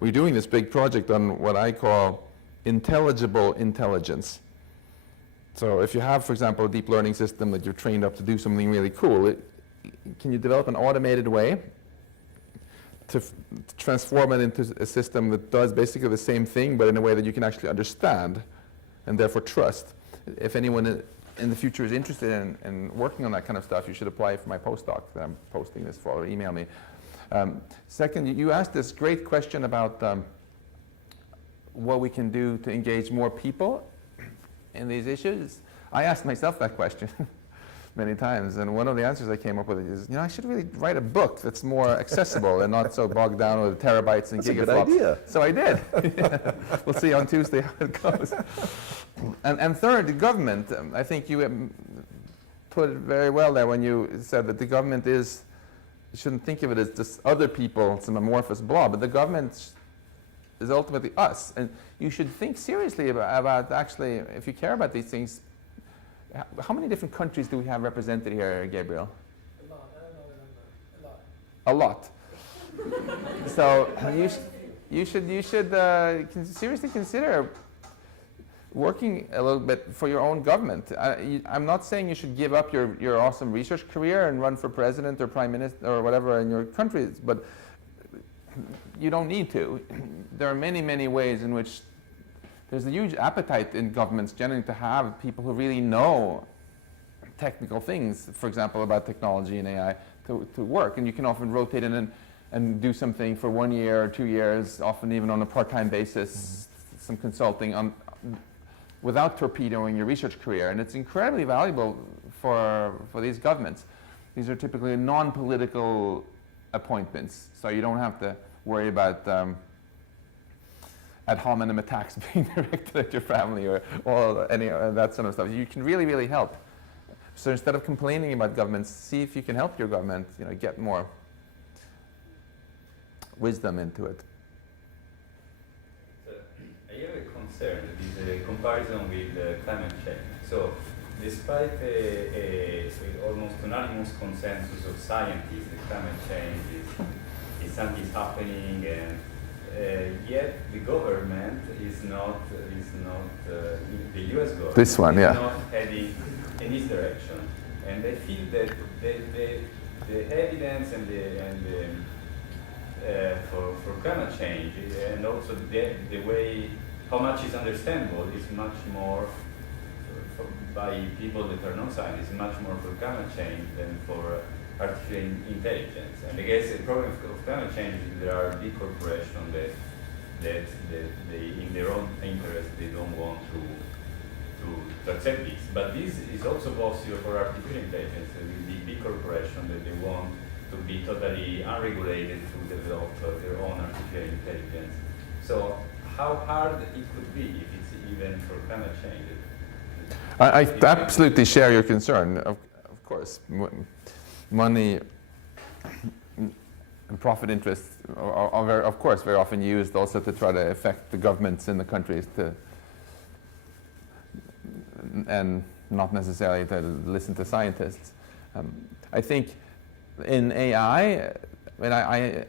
we're doing this big project on what I call intelligible intelligence. So if you have, for example, a deep learning system that you're trained up to do something really cool, can you develop an automated way to transform it into a system that does basically the same thing, but in a way that you can actually understand and therefore trust? If anyone in the future is interested in working on that kind of stuff, you should apply for my postdoc that I'm posting this for, or email me. Second, you asked this great question about what we can do to engage more people in these issues. I asked myself that question many times, and one of the answers I came up with is, I should really write a book that's more accessible and not so bogged down with terabytes and gigaflops. That's a good idea. So I did. We'll see on Tuesday how it goes. And third, the government. I think you put it very well there when you said that the government you shouldn't think of it as just other people, some amorphous blob, but the government is ultimately us. And you should think seriously about actually, if you care about these things, how many different countries do we have represented here, Gabriel? A lot. I don't know the number. A lot. So you should seriously consider working a little bit for your own government. I'm not saying you should give up your awesome research career and run for president or prime minister or whatever in your country, but you don't need to. There are many, many ways in which there's a huge appetite in governments generally to have people who really know technical things, for example, about technology and AI to work. And you can often rotate in and do something for 1 year or 2 years, often even on a part-time basis, some consulting without torpedoing your research career. And it's incredibly valuable for these governments. These are typically non-political appointments, so you don't have to worry about ad hominem attacks being directed at your family or any that sort of stuff. You can really, really help. So instead of complaining about governments, see if you can help your government, get more wisdom into it. So I have a concern. It is a comparison with climate change. So despite almost unanimous consensus of scientists that climate change is something happening, and yet the government is not the U.S. government this one, is not heading in this direction, and I feel that the evidence for climate change and also the way how much is understandable is much more by people that are not scientists, much more for climate change than for artificial intelligence. And I guess the problem of climate change is there are big corporations that they, in their own interest, they don't want to accept this. But this is also possible for artificial intelligence. There will be big corporations that they want to be totally unregulated to develop their own artificial intelligence. So how hard it could be if it's even for climate change. I absolutely share your concern. Of course, money and profit interests are very, of course, very often used also to try to affect the governments in the countries and not necessarily to listen to scientists. I think in AI, I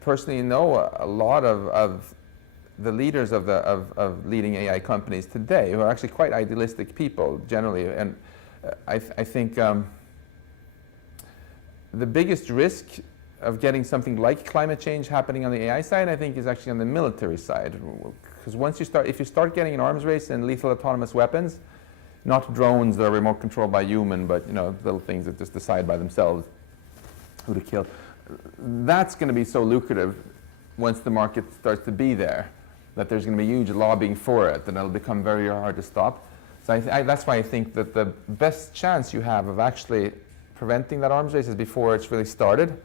personally know a lot of the leaders of leading AI companies today who are actually quite idealistic people generally, and I think the biggest risk of getting something like climate change happening on the AI side, I think, is actually on the military side. Because if you start getting an arms race and lethal autonomous weapons, not drones that are remote controlled by human, but little things that just decide by themselves who to kill, that's going to be so lucrative once the market starts to be there, that there's going to be huge lobbying for it, and it'll become very hard to stop. So that's why I think that the best chance you have of actually preventing that arms race is before it's really started,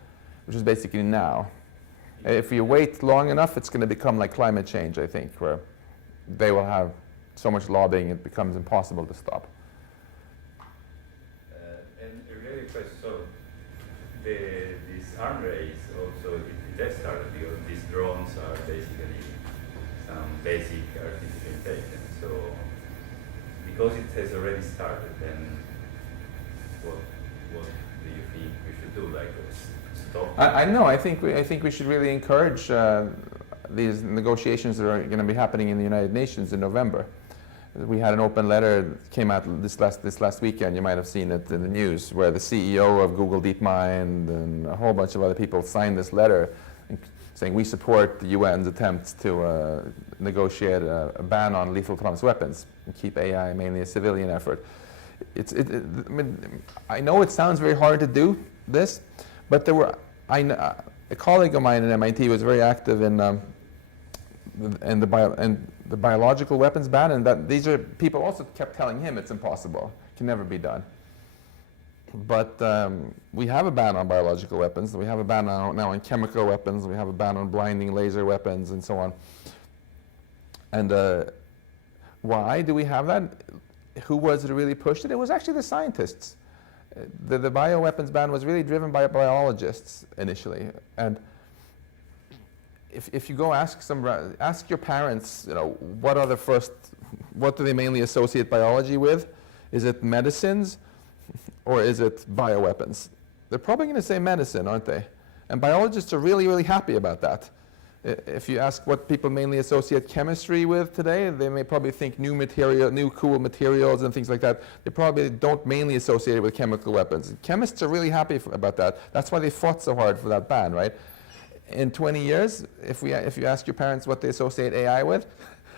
which is basically now. If you wait long enough, it's going to become like climate change, I think, where they will have so much lobbying it becomes impossible to stop. And a related question, so this arms race also, it just started because these drones are basically some basic artificial intelligence. So because it has already started, then what do you think we should do? Like stop? I know. I think we should really encourage these negotiations that are going to be happening in the United Nations in November. We had an open letter that came out this last weekend. You might have seen it in the news, where the CEO of Google DeepMind and a whole bunch of other people signed this letter saying we support the UN's attempts to negotiate a ban on lethal autonomous weapons and keep AI mainly a civilian effort. I know it sounds very hard to do this, but a colleague of mine at MIT was very active in the biological weapons ban, and that these are people also kept telling him it's impossible, it can never be done. But we have a ban on biological weapons. We have a ban now on chemical weapons. We have a ban on blinding laser weapons and so on. And why do we have that? Who was it who really pushed it? It was actually the scientists. The bioweapons ban was really driven by biologists initially. And if you go ask your parents, what do they mainly associate biology with? Is it medicines or is it bioweapons? They're probably going to say medicine, aren't they? And biologists are really, really happy about that. If you ask what people mainly associate chemistry with today, they may probably think new cool materials and things like that. They probably don't mainly associate it with chemical weapons. Chemists are really happy about that. That's why they fought so hard for that ban, right? In 20 years, if you ask your parents what they associate AI with,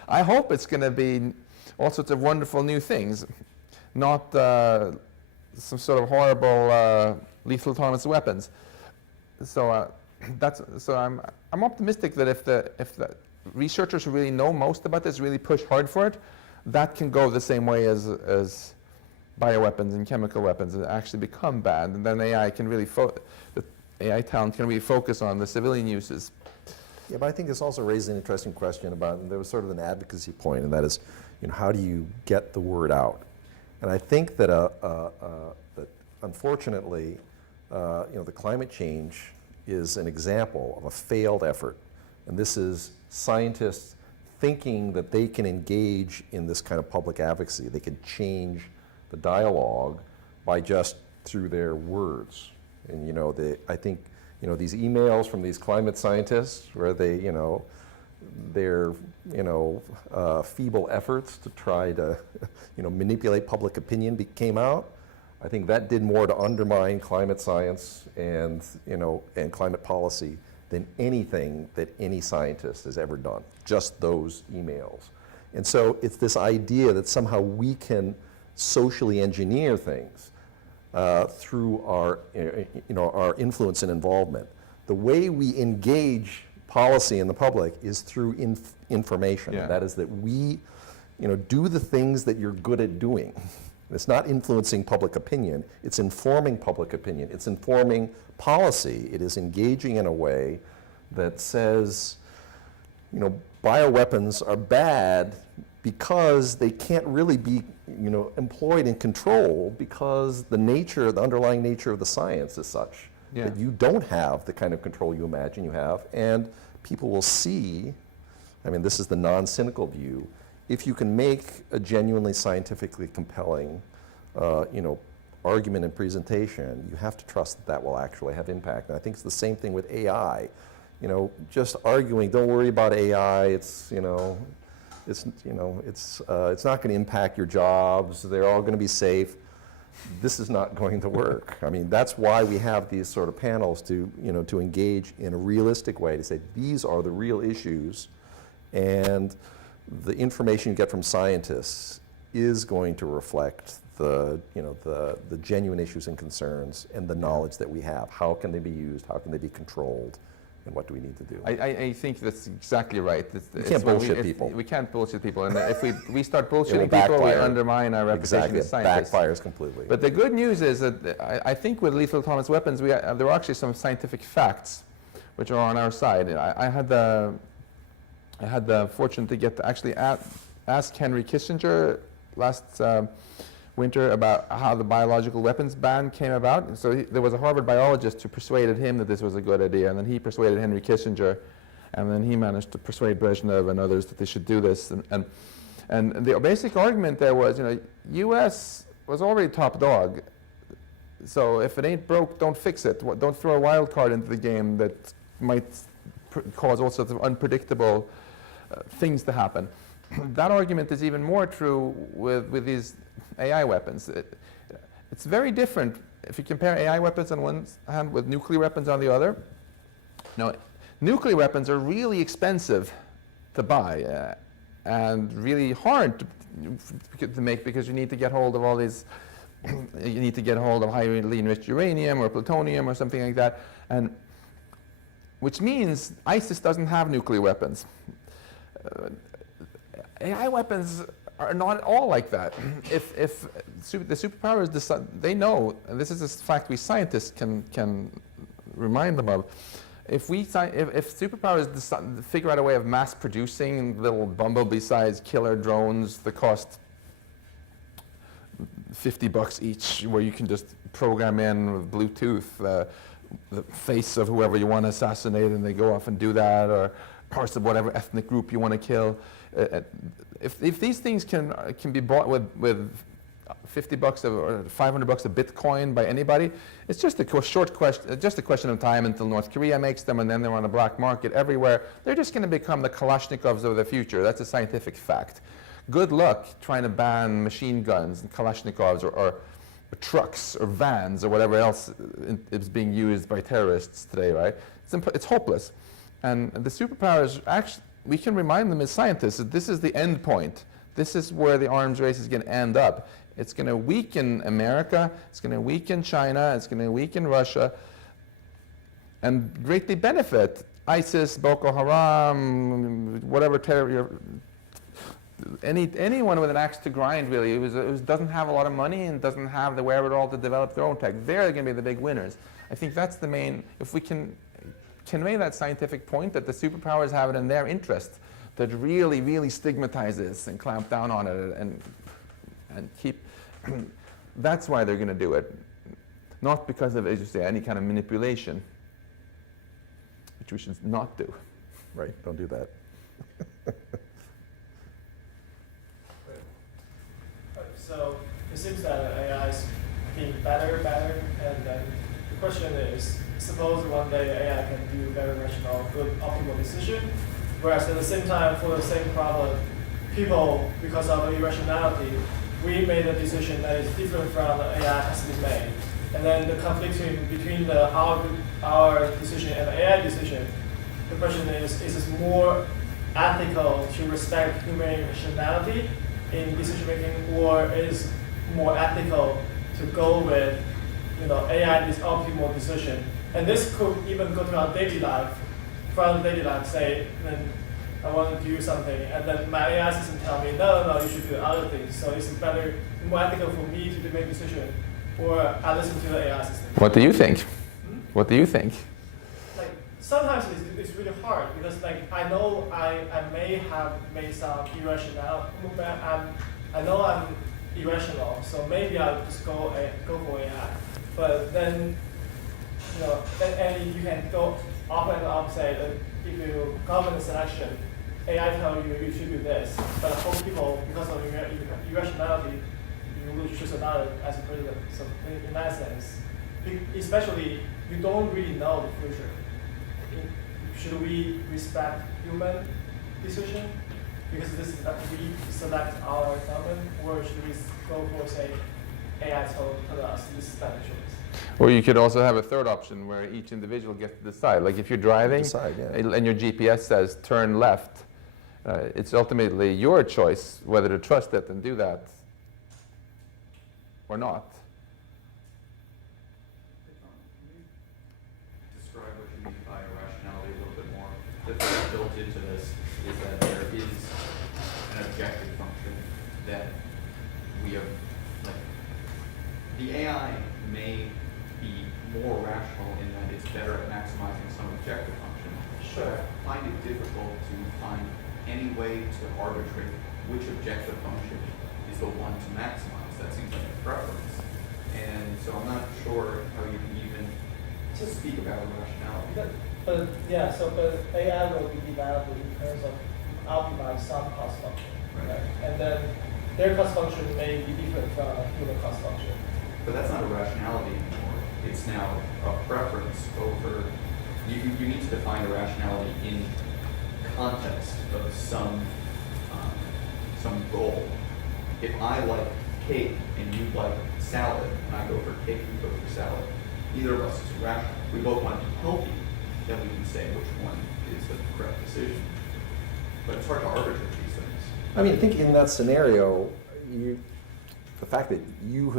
I hope it's going to be all sorts of wonderful new things, not some sort of horrible lethal autonomous weapons. So I'm optimistic that if the researchers who really know most about this really push hard for it, that can go the same way as bioweapons and chemical weapons and actually become banned, and then AI can really AI talent can really focus on the civilian uses. Yeah, but I think this also raises an interesting question about, and there was sort of an advocacy point, and that is, how do you get the word out? And I think that that unfortunately, the climate change is an example of a failed effort, and this is scientists thinking that they can engage in this kind of public advocacy. They can change the dialogue by just through their words. And I think these emails from these climate scientists, where they their feeble efforts to try to manipulate public opinion came out. I think that did more to undermine climate science and climate policy than anything that any scientist has ever done. Just those emails. And so it's this idea that somehow we can socially engineer things through our influence and involvement. The way we engage policy in the public is through information. Yeah. That is that we, do the things that you're good at doing. It's not influencing public opinion, it's informing public opinion. It's informing policy. It is engaging in a way that says, bioweapons are bad because they can't really be, employed and controlled because the underlying nature of the science is such that you don't have the kind of control you imagine you have, and people will see, this is the non-cynical view, if you can make a genuinely scientifically compelling, argument and presentation, you have to trust that will actually have impact. And I think it's the same thing with AI. Just arguing, don't worry about AI, it's not going to impact your jobs, they're all going to be safe. This is not going to work. That's why we have these sort of panels to engage in a realistic way, to say these are the real issues, and the information you get from scientists is going to reflect the genuine issues and concerns and the knowledge that we have. How can they be used? How can they be controlled? And what do we need to do? I think that's exactly right. We can't bullshit people. We can't bullshit people. And if we start bullshitting will people, we backfire. undermine our reputation Exactly, as it scientists. backfires completely. But the good news is that I think with lethal autonomous weapons, there are actually some scientific facts which are on our side. I had the fortune to get to actually ask Henry Kissinger last winter about how the biological weapons ban came about. So there was a Harvard biologist who persuaded him that this was a good idea, and then he persuaded Henry Kissinger, and then he managed to persuade Brezhnev and others that they should do this. And the basic argument there was, U.S. was already top dog, so if it ain't broke, don't fix it. Don't throw a wild card into the game that might cause all sorts of unpredictable things to happen. That argument is even more true with these AI weapons. It's very different if you compare AI weapons on one hand with nuclear weapons on the other. Nuclear weapons are really expensive to buy and really hard to make, because you need to get hold of all these, you need to get hold of highly enriched uranium or plutonium or something like that, and which means ISIS doesn't have nuclear weapons. AI weapons are not at all like that. If the superpowers decide, they know, and this is a fact we scientists can remind them of. If superpowers decide, figure out a way of mass producing little bumblebee-sized killer drones that cost $50 each, where you can just program in with Bluetooth the face of whoever you want to assassinate, and they go off and do that, or parts of whatever ethnic group you want to kill. If these things can be bought with $50 or $500 of Bitcoin by anybody, it's just a question of time until North Korea makes them, and then they're on the black market everywhere. They're just going to become the Kalashnikovs of the future. That's a scientific fact. Good luck trying to ban machine guns and Kalashnikovs or trucks or vans or whatever else is being used by terrorists today, right? It's hopeless. And the superpowers, actually, we can remind them as scientists that this is the end point. This is where the arms race is going to end up. It's going to weaken America, it's going to weaken China, it's going to weaken Russia, and greatly benefit ISIS, Boko Haram, whatever terror, anyone with an axe to grind, really, who doesn't have a lot of money and doesn't have the wherewithal to develop their own tech. They're going to be the big winners. I think that's the main, if we can convey that scientific point, that the superpowers have it in their interest, that really, really stigmatize this and clamp down on it and keep, that's why they're going to do it. Not because of, as you say, any kind of manipulation, which we should not do. Right, don't do that. So it seems that AI is getting better, and then the question is, suppose one day AI can do very rational, good, optimal decision, whereas at the same time, for the same problem, people, because of irrationality, we made a decision that is different from the AI has been made. And then the conflict between our decision and the AI decision, the question is it more ethical to respect human rationality in decision making, or is more ethical to go with, AI this optimal decision? And this could even go to our daily life. From daily life, say, then I want to do something, and then my AI system tell me, no, you should do other things. So it's better, more ethical for me to make a decision, or I listen to the AI system. What do you think? What do you think? Like sometimes it's really hard because like I know I may have made some irrational movement. I know I'm irrational, so maybe I'll just go for AI. But then, you know, and you can go up and up, say if you government selection, AI tell you you should do this, but most people, because of irrationality, you will choose another as a president. So in that sense, especially you don't really know the future. Should we respect human decision because this is that we select our government, or should we go for say AI told us this is better choice? Or you could also have a third option where each individual gets to decide. Like if you're driving and your GPS says turn left, it's ultimately your choice whether to trust it and do that or not. Describe what you mean by irrationality a little bit more. The thing built into this is that there is an objective function that we have, like, the AI may be more rational in that it's better at maximizing some objective function. Sure. I find it difficult to find any way to arbitrate which objective function is the one to maximize. That seems like a preference. And so I'm not sure how you can even just speak about irrationality. But AI will be developed in terms of optimize some cost function, right? And then their cost function may be different from human cost function. But that's not irrationality anymore. It's now a preference over, you need to define irrationality in context of some goal. If I like cake and you like salad, and I go for cake and you go for salad, neither of us is rational. We both want to be healthy, then we can say which one is the correct decision. But it's hard to arbitrate these things. I mean, I think in that scenario, the fact that you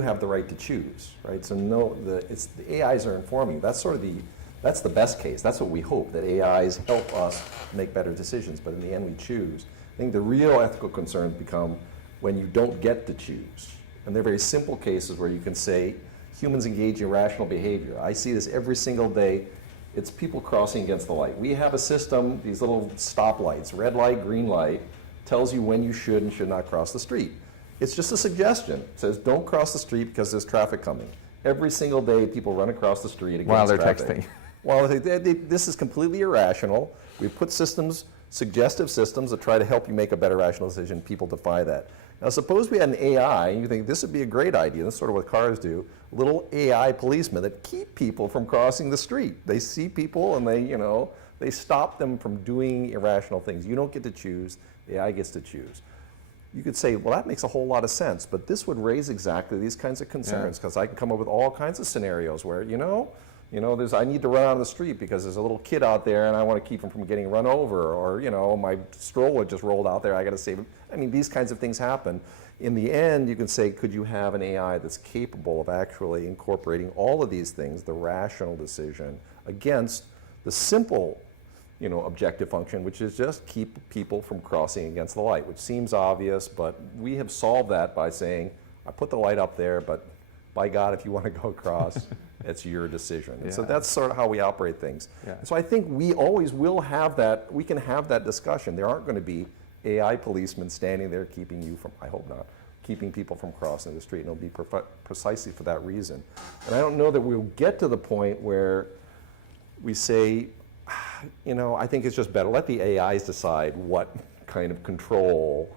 have the right to choose, right? So the AIs are informing. That's the best case. That's what we hope, that AIs help us make better decisions, but in the end we choose. I think the real ethical concerns become when you don't get to choose. And they're very simple cases where you can say humans engage in irrational behavior. I see this every single day. It's people crossing against the light. We have a system, these little stoplights, red light, green light, tells you when you should and should not cross the street. It's just a suggestion. It says don't cross the street because there's traffic coming. Every single day people run across the street against While they're traffic. texting. Well, this is completely irrational. We put systems, suggestive systems that try to help you make a better rational decision. People defy that. Now, suppose we had an AI, and you think this would be a great idea. This is sort of what cars do. Little AI policemen that keep people from crossing the street. They see people and they stop them from doing irrational things. You don't get to choose. The AI gets to choose. You could say, well, that makes a whole lot of sense, but this would raise exactly these kinds of concerns because I can come up with all kinds of scenarios where, I need to run out of the street because there's a little kid out there and I want to keep him from getting run over, or, my stroller just rolled out there, I got to save him. I mean, these kinds of things happen. In the end, you can say, could you have an AI that's capable of actually incorporating all of these things, the rational decision, against the simple objective function, which is just keep people from crossing against the light, which seems obvious, but we have solved that by saying, I put the light up there, but by God, if you want to go across, it's your decision. And so that's sort of how we operate things. Yeah. So I think we always will have that, we can have that discussion. There aren't going to be AI policemen standing there keeping you from, I hope not, keeping people from crossing the street, and it'll be precisely for that reason. And I don't know that we'll get to the point where we say, I think it's just better. Let the AIs decide what kind of control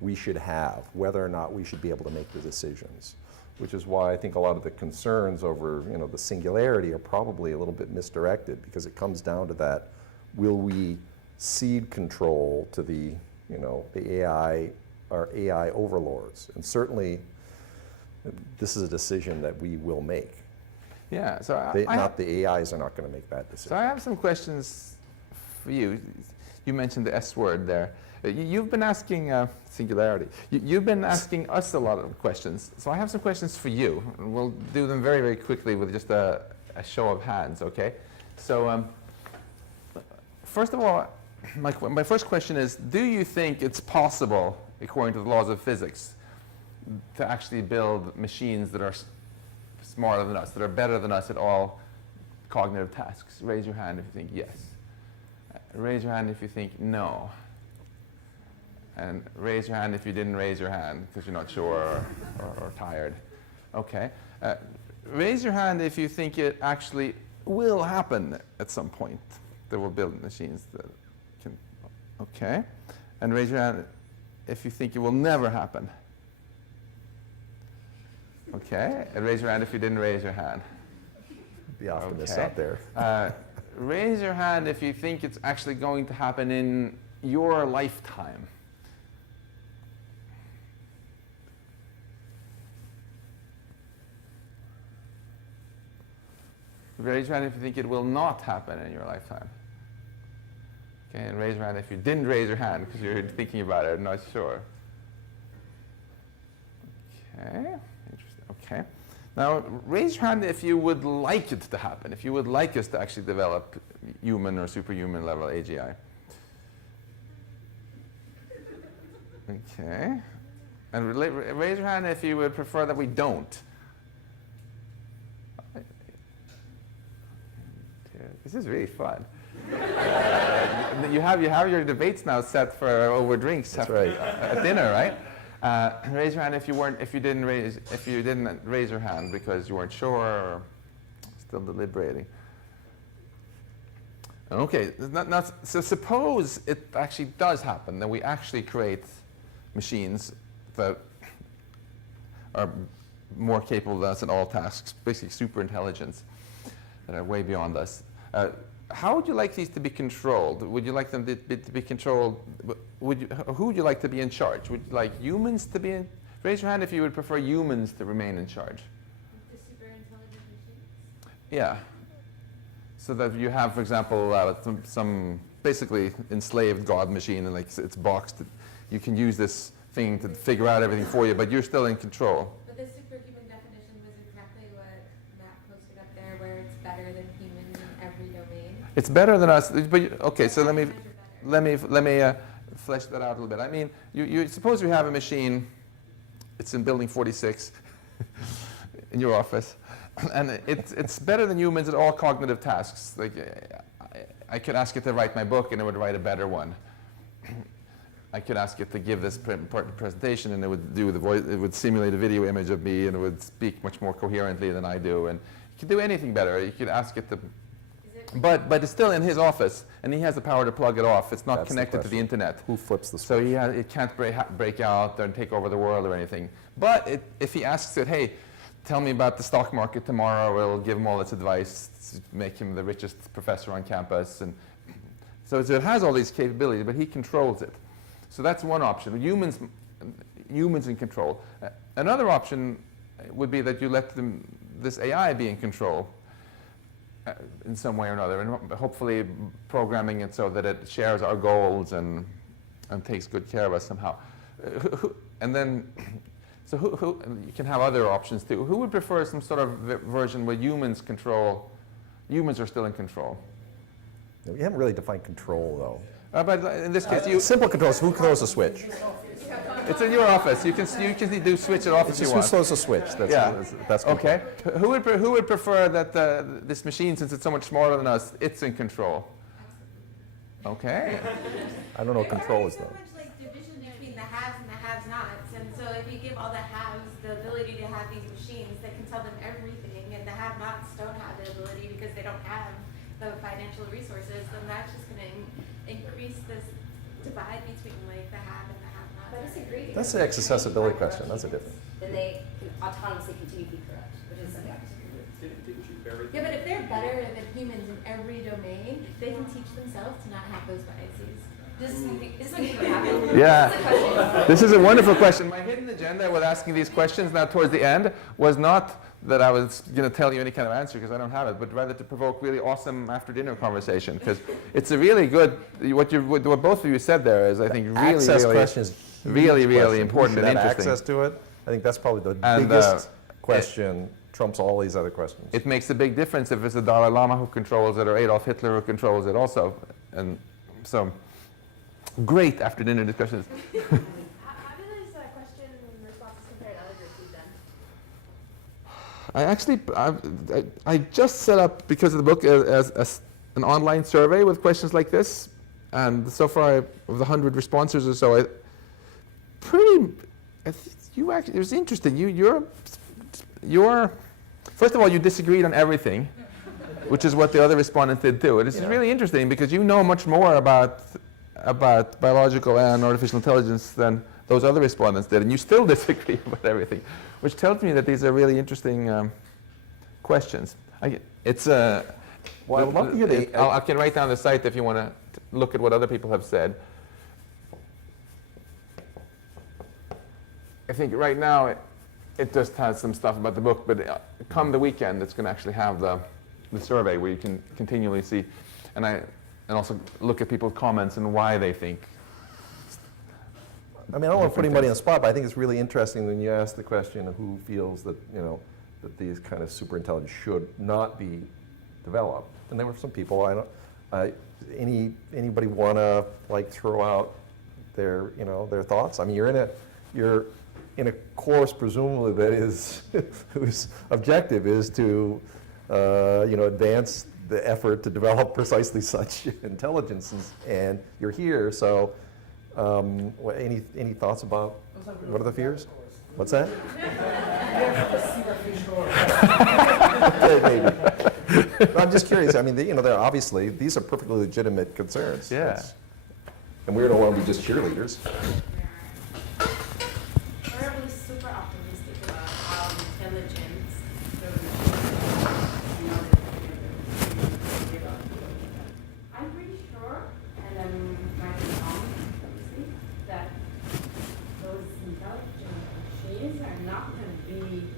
we should have, whether or not we should be able to make the decisions, which is why I think a lot of the concerns over, the singularity are probably a little bit misdirected, because it comes down to that, will we cede control to the AI, our AI overlords? And certainly, this is a decision that we will make. Yeah, so Not the AIs are not going to make that decision. So I have some questions for you. You mentioned the S word there. You've been asking singularity. You've been asking us a lot of questions. So I have some questions for you, and we'll do them very, very quickly with just a show of hands, okay? So first of all, my first question is, do you think it's possible, according to the laws of physics, to actually build machines that are smarter than us, that are better than us at all cognitive tasks? Raise your hand if you think yes. Raise your hand if you think no. And raise your hand if you didn't raise your hand because you're not sure or tired. Okay. Raise your hand if you think it actually will happen at some point. That we'll build machines that can. Okay. And raise your hand if you think it will never happen. Okay. And raise your hand if you didn't raise your hand. The optimists Okay. out there. Raise your hand if you think it's actually going to happen in your lifetime. Raise your hand if you think it will not happen in your lifetime. Okay, and raise your hand if you didn't raise your hand because you're thinking about it and not sure. Okay, interesting. Okay. Now, raise your hand if you would like it to happen, if you would like us to actually develop human or superhuman level AGI. Okay. And raise your hand if you would prefer that we don't. This is really fun. You have your debates now set for over drinks. That's right. At dinner, right? Raise your hand if you didn't raise your hand because you weren't sure or still deliberating. Okay, so suppose it actually does happen that we actually create machines that are more capable than us in all tasks, basically super intelligence that are way beyond us. How would you like these to be controlled? Would you like them to be controlled? Who would you like to be in charge? Would you like humans to be in? Raise your hand if you would prefer humans to remain in charge. The super intelligent machines? Yeah. So that you have, for example, some basically enslaved God machine, and like it's boxed. You can use this thing to figure out everything for you, but you're still in control. But the superhuman definition was exactly what Matt posted up there, where it's better than humans in every domain. It's better than us, but okay. So let me flesh that out a little bit. I mean, you suppose you have a machine. It's in building 46 in your office, and it's better than humans at all cognitive tasks. Like I could ask it to write my book, and it would write a better one. I could ask it to give this important presentation, and it would do the voice. It would simulate a video image of me, and it would speak much more coherently than I do. And you could do anything better. You could ask it to, but it's still in his office, and he has the power to plug it off. It's not That's the connected to the question. internet. Who flips the So switch? it can't break out and take over the world or anything. But if he asks it, hey, tell me about the stock market tomorrow, it'll give him all its advice, make him the richest professor on campus. And so it has all these capabilities, but he controls it. So that's one option. Humans in control. Another option would be that you let this AI be in control in some way or another, and hopefully programming it so that it shares our goals and takes good care of us somehow. And then, so you can have other options too. Who would prefer some sort of version where humans are still in control? We haven't really defined control, though. But in this case, Simple controls. Who throws a switch? it's in your office. You can do switch it off if you Who want. throws a switch? That's control. Okay. Who would prefer that this machine, since it's so much smaller than us, it's in control? Okay. I don't know what control is, There's though. so much like division between the haves and the have-nots, and so if you give all the haves the ability to have these machines that can tell them everything, and the have-nots don't have the ability because they don't have the financial resources, then that's just going to increase this divide between like the have and the have-nots. But I disagree. That's the accessibility question. That's a different. Then they can autonomously continue to be corrupt, which is something Didn't you bury Yeah, but if they're better than humans in every domain, they can teach themselves to not have those biases. This is what happened. Yeah. This is a wonderful question. My hidden agenda with asking these questions now towards the end was not that I was going to tell you any kind of answer because I don't have it, but rather to provoke really awesome after-dinner conversation, because it's a really good, what both of you said there is, I think, really important and interesting. Access to it. I think that's probably the And, biggest question. Trumps all these other questions. It makes a big difference if it's the Dalai Lama who controls it or Adolf Hitler who controls it also. And so, great after-dinner discussions. How do these question responses compare to other groups you've done? I just set up, because of the book, as an online survey with questions like this, and so far, of the 100 responses or so, it was interesting. You're first of all, you disagreed on everything, which is what the other respondents did too. This is really interesting because you know much more about biological and artificial intelligence than those other respondents did, and you still disagree about everything, which tells me that these are really interesting questions. I would love to hear I can write down the site if you want to look at what other people have said. I think right now it just has some stuff about the book, but come the weekend it's going to actually have the survey where you can continually see, and also look at people's comments and why they think. I mean, I don't want to put anybody on the spot, but I think it's really interesting when you ask the question of who feels that, that these kind of super intelligence should not be developed. And there were some people, anybody want to throw out their thoughts? I mean, you're in a course presumably that is whose objective is to advance the effort to develop precisely such intelligences, and you're here. So, any thoughts about what are the fears? What's that? Maybe. I'm just curious. I mean, they're obviously, these are perfectly legitimate concerns. Yeah. And we don't want to be just cheerleaders. We're super optimistic about how intelligent I'm pretty sure, and I might be wrong, obviously, that those intelligent machines are not going to be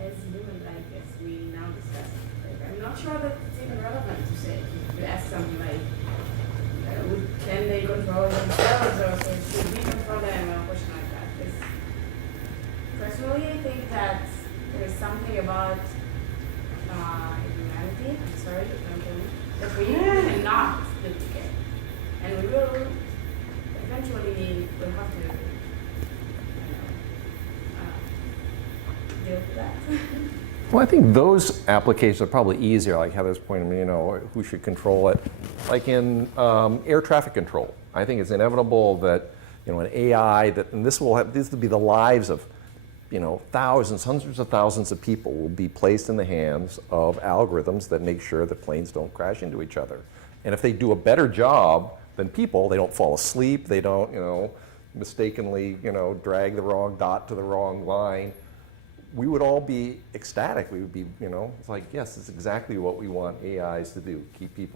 as human-like as we now discuss. I'm not sure that it's even relevant to say. You ask something like, can they control themselves, or should we control them, or a question like that? Because personally, I think that there is something about humanity, that we cannot live together. And we will eventually have to deal with that. Well, I think those applications are probably easier, like Heather's point, who should control it. Like in air traffic control, I think it's inevitable that, an AI, and this will be the lives of, thousands, hundreds of thousands of people will be placed in the hands of algorithms that make sure that planes don't crash into each other. And if they do a better job than people, they don't fall asleep, they don't, mistakenly, drag the wrong dot to the wrong line, we would all be ecstatic. We would be, it's like, yes, it's exactly what we want AIs to do. Keep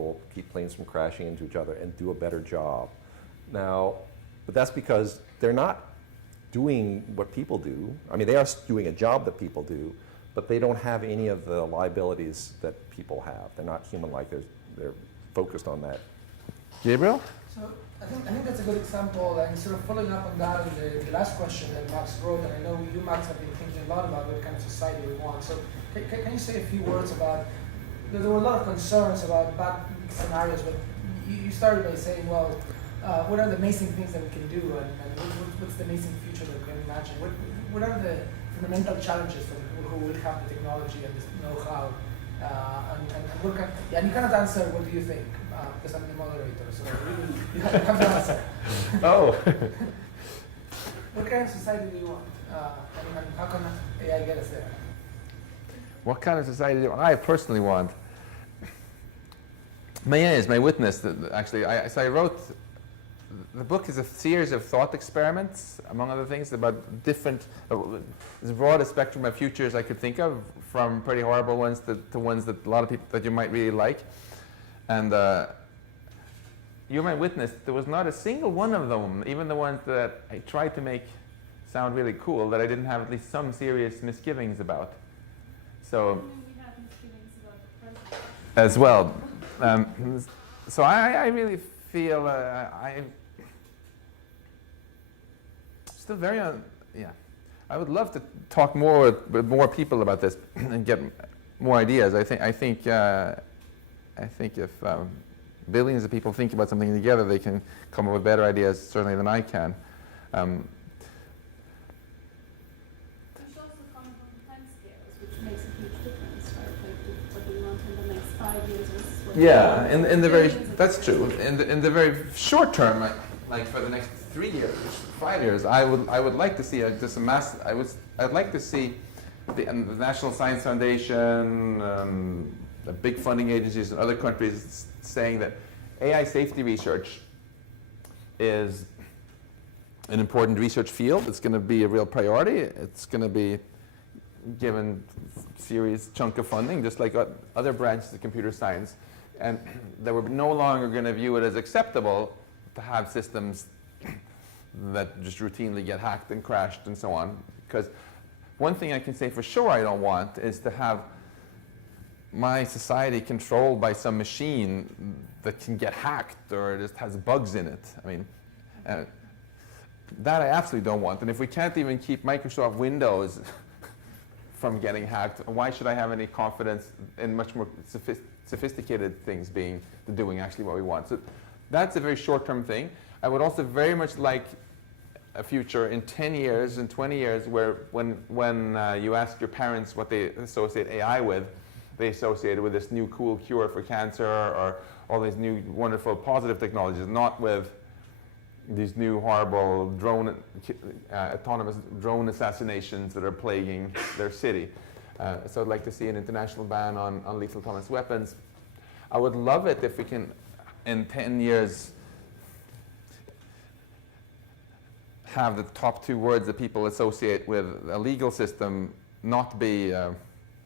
planes from crashing into each other and do a better job. Now, but that's because they're not doing what people do. I mean, they are doing a job that people do, but they don't have any of the liabilities that people have. They're not human-like. They're focused on that. Gabriel? So I think that's a good example, and sort of following up on that, the last question that Max wrote, and I know you, Max, have been thinking a lot about what kind of society we want. So can you say a few words about, there were a lot of concerns about bad scenarios, but you started by saying, well, what are the amazing things that we can do, and what's the amazing future that we can imagine? What are the fundamental challenges for the people who will have the technology and the know-how? And you cannot answer what do you think, because I'm the moderator, so you have to answer. Oh. What kind of society do you want? And how can AI get us there? What kind of society do I personally want? Maya is my witness. Actually, I wrote, the book is a series of thought experiments, among other things, about different, as broad a spectrum of futures I could think of, from pretty horrible ones to ones that a lot of people that you might really like. And you're my witness, there was not a single one of them, even the ones that I tried to make sound really cool, that I didn't have at least some serious misgivings about. So, We have misgivings about the present. as well. So I really feel I'm still very I would love to talk more with more people about this and get more ideas. I think if billions of people think about something together, they can come up with better ideas certainly than I can. We should also come from time scales, which makes it ideas was Yeah, in the very, that's true. In the very short term, like for the next 3 years, 5 years, I would like to see I'd like to see the National Science Foundation, the big funding agencies in other countries saying that AI safety research is an important research field. It's going to be a real priority. It's going to be given serious chunk of funding, just like other branches of computer science. And that we're no longer going to view it as acceptable to have systems that just routinely get hacked and crashed and so on. Because one thing I can say for sure I don't want is to have my society controlled by some machine that can get hacked or just has bugs in it. I mean, that I absolutely don't want. And if we can't even keep Microsoft Windows from getting hacked, why should I have any confidence in much more sophisticated things doing actually what we want? So that's a very short-term thing. I would also very much like a future in 10 years and 20 years where when you ask your parents what they associate AI with, they associate it with this new cool cure for cancer or all these new wonderful positive technologies, not with these new horrible autonomous drone assassinations that are plaguing their city. So I'd like to see an international ban on lethal autonomous weapons. I would love it if we can, in 10 years, have the top 2 words that people associate with a legal system not be,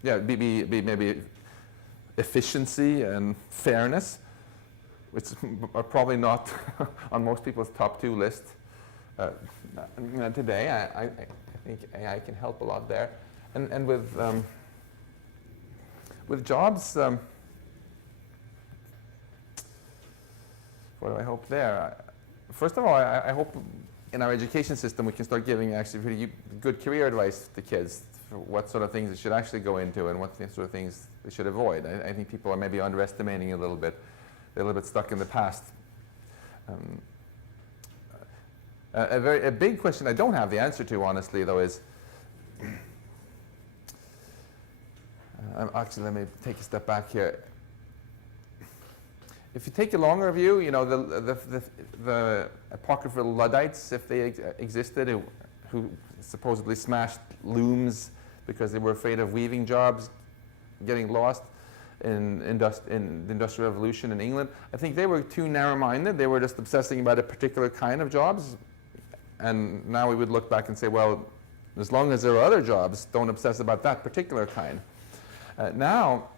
be maybe efficiency and fairness, which are probably not on most people's top 2 list. Today, I think AI can help a lot there. And with jobs, what do I hope there? First of all, I hope in our education system we can start giving actually pretty good career advice to kids for what sort of things they should actually go into and what sort of things they should avoid. I think people are maybe underestimating a little bit. They're a little bit stuck in the past. A big question I don't have the answer to, honestly, though, is actually, let me take a step back here. If you take a longer view, you know, the apocryphal Luddites, if they existed, who supposedly smashed looms because they were afraid of weaving jobs getting lost in the Industrial Revolution in England, I think they were too narrow-minded. They were just obsessing about a particular kind of jobs. And now we would look back and say, well, as long as there are other jobs, don't obsess about that particular kind. Now,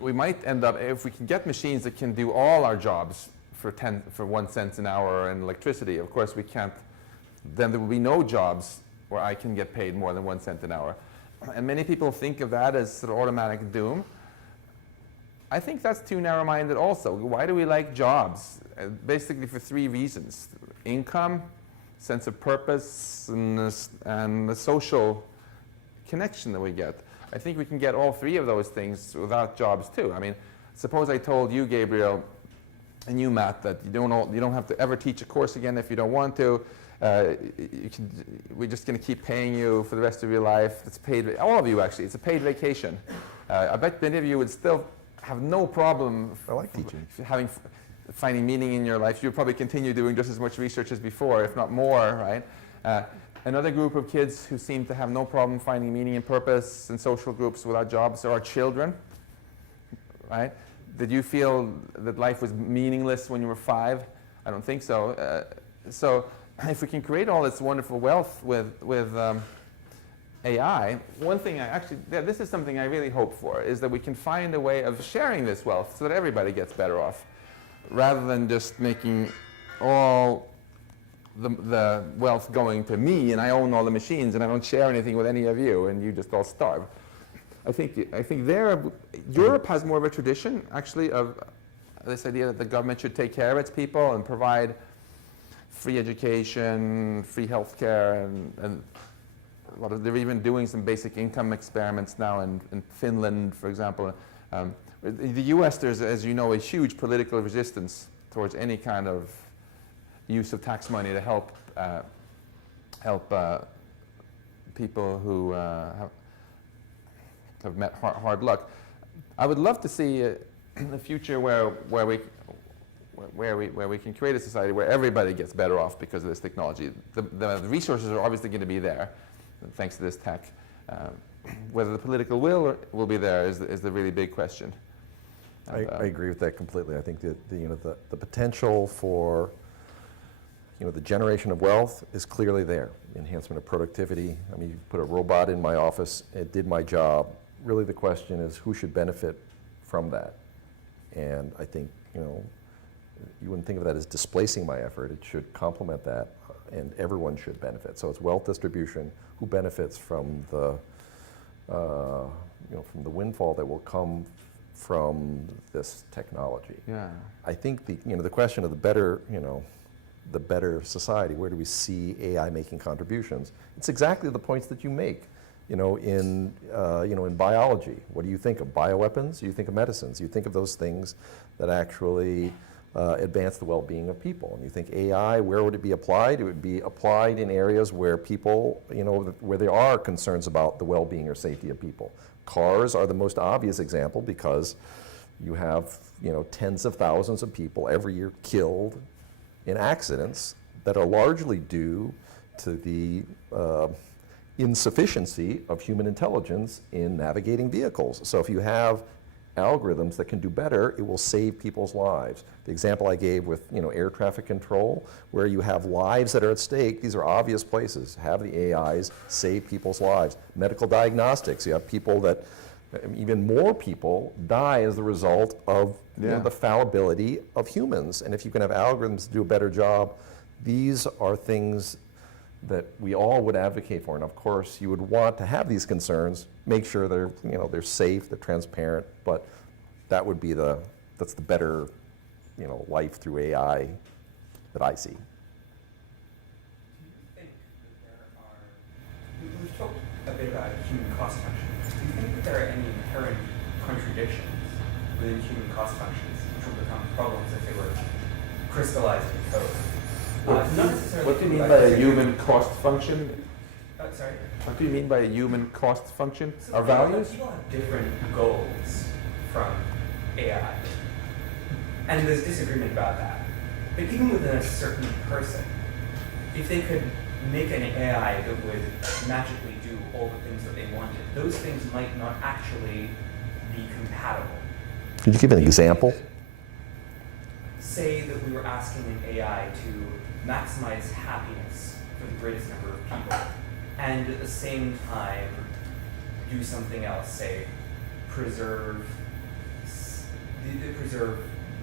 we might end up, if we can get machines that can do all our jobs for 1 cent an hour in electricity, of course we can't, then there will be no jobs where I can get paid more than 1 cent an hour. And many people think of that as sort of automatic doom. I think that's too narrow-minded also. Why do we like jobs? Basically for 3 reasons. Income, sense of purpose, and the social connection that we get. I think we can get all 3 of those things without jobs too. I mean, suppose I told you, Gabriel, and you, Matt, that you don't have to ever teach a course again if you don't want to. We're just going to keep paying you for the rest of your life. It's paid, all of you actually, it's a paid vacation. I bet many of you would still have no problem finding meaning in your life. You'll probably continue doing just as much research as before, if not more, right? Another group of kids who seem to have no problem finding meaning and purpose in social groups without jobs are children, right? Did you feel that life was meaningless when you were 5? I don't think so. So if we can create all this wonderful wealth with AI, one thing this is something I really hope for, is that we can find a way of sharing this wealth so that everybody gets better off, rather than just making all the wealth going to me and I own all the machines and I don't share anything with any of you and you just all starve. I think Europe has more of a tradition actually of this idea that the government should take care of its people and provide free education, free healthcare, and they're even doing some basic income experiments now in Finland, for example. In the US, there's, as you know, a huge political resistance towards any kind of use of tax money to help people who have met hard luck. I would love to see a future where we can create a society where everybody gets better off because of this technology. The resources are obviously going to be there, thanks to this tech. Whether the political will be there is the really big question. And, I agree with that completely. I think that the potential for the generation of wealth is clearly there. Enhancement of productivity. I mean, you put a robot in my office, it did my job. Really, the question is who should benefit from that? And I think you wouldn't think of that as displacing my effort. It should complement that, and everyone should benefit. So it's wealth distribution. Who benefits from the from the windfall that will come from this technology? yeah. I think the question of the better society, where do we see AI making contributions? It's exactly the points that you make. In biology, what do you think of? Bioweapons? You think of medicines. You think of those things that actually advance the well-being of people. And you think AI, where would it be applied? It would be applied in areas where people, where there are concerns about the well-being or safety of people. Cars are the most obvious example because you have, tens of thousands of people every year killed in accidents that are largely due to the insufficiency of human intelligence in navigating vehicles. So if you have algorithms that can do better, it will save people's lives. The example I gave with air traffic control, where you have lives that are at stake, these are obvious places. Have the AIs save people's lives. Medical diagnostics, you have people that, even more people die as a result of the fallibility of humans. And if you can have algorithms to do a better job, these are things that we all would advocate for. And of course, you would want to have these concerns, make sure they're safe, they're transparent, but that would be that's the better, life through AI that I see. Do you think that we've talked a bit about human cost functions. Do you think that there are any inherent contradictions within human cost functions which will become problems if they were crystallized in code? Not necessarily. What do you mean by a human cost function? Sorry? What do you mean by a human cost function? So Our values? People have different goals from AI. And there's disagreement about that. But even within a certain person, if they could make an AI that would magically do all the things that they wanted, those things might not actually be compatible. Could you give an example? Say that we were asking an AI to maximize happiness for the greatest number of people, and at the same time do something else, say preserve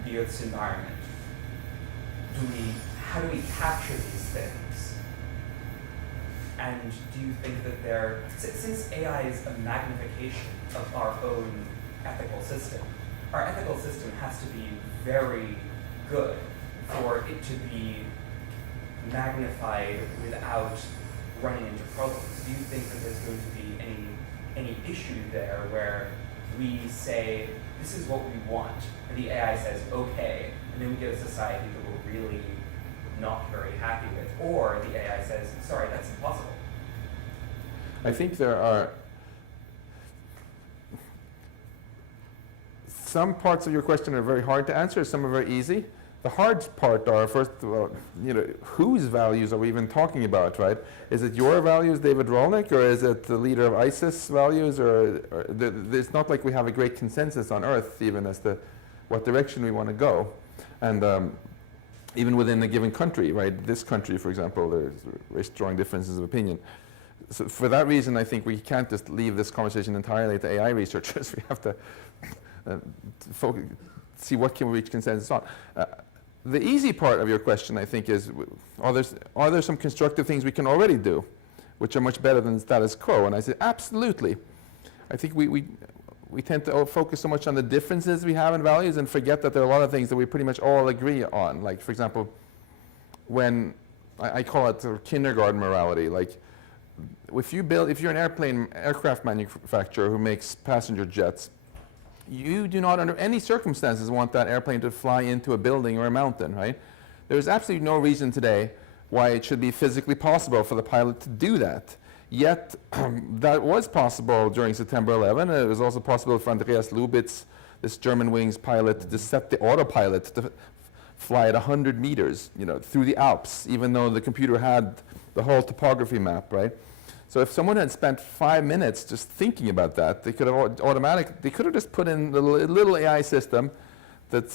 the Earth's environment. How do we capture these things? And do you think that since AI is a magnification of our own ethical system, our ethical system has to be very good for it to be magnified without running into problems. Do you think that there's going to be any issue there where we say, this is what we want, and the AI says, okay, and then we get a society that we're really not very happy with, or the AI says, sorry, that's impossible? I think there are some parts of your question are very hard to answer, some are very easy. The hard part are, first of all, whose values are we even talking about, right? Is it your values, David Rolnick, or is it the leader of ISIS values? Or it's not like we have a great consensus on Earth even as to what direction we want to go. And even within a given country, right? This country, for example, there's very strong differences of opinion. So for that reason, I think we can't just leave this conversation entirely to AI researchers. We have to focus, see what can we reach consensus on. The easy part of your question, I think, is are there some constructive things we can already do, which are much better than the status quo? And I say absolutely. I think we tend to focus so much on the differences we have in values and forget that there are a lot of things that we pretty much all agree on. Like, for example, when I call it sort of kindergarten morality. Like, if you're an aircraft manufacturer who makes passenger jets, you do not under any circumstances want that airplane to fly into a building or a mountain, right? There's absolutely no reason today why it should be physically possible for the pilot to do that. Yet, that was possible during September 11. It was also possible for Andreas Lubitz, this Germanwings pilot, to set the autopilot to fly at 100 meters, through the Alps, even though the computer had the whole topography map, right? So if someone had spent 5 minutes just thinking about that, they could have just put in a little AI system that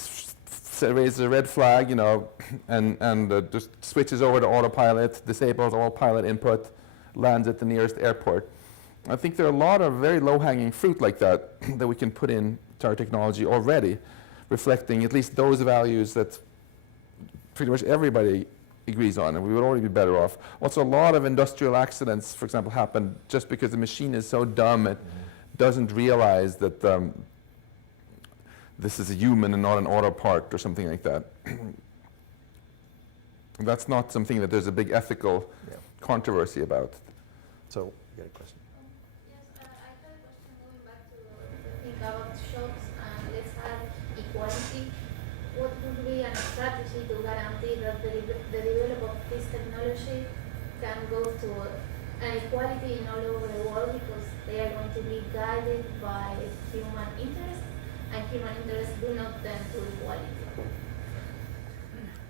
raises a red flag, and just switches over to autopilot, disables all pilot input, lands at the nearest airport. I think there are a lot of very low-hanging fruit like that that we can put into our technology already, reflecting at least those values that pretty much everybody agrees on, and we would already be better off. Also, a lot of industrial accidents, for example, happen just because the machine is so dumb it doesn't realize that this is a human and not an auto part or something like that. That's not something that there's a big ethical controversy about. So, you got a question? Yes, I have a question going back to think about shops and let's have equality. What would be a strategy to guarantee that the development of this technology can go to an equality in all over the world, because they are going to be guided by human interests, and human interests do not tend to equality?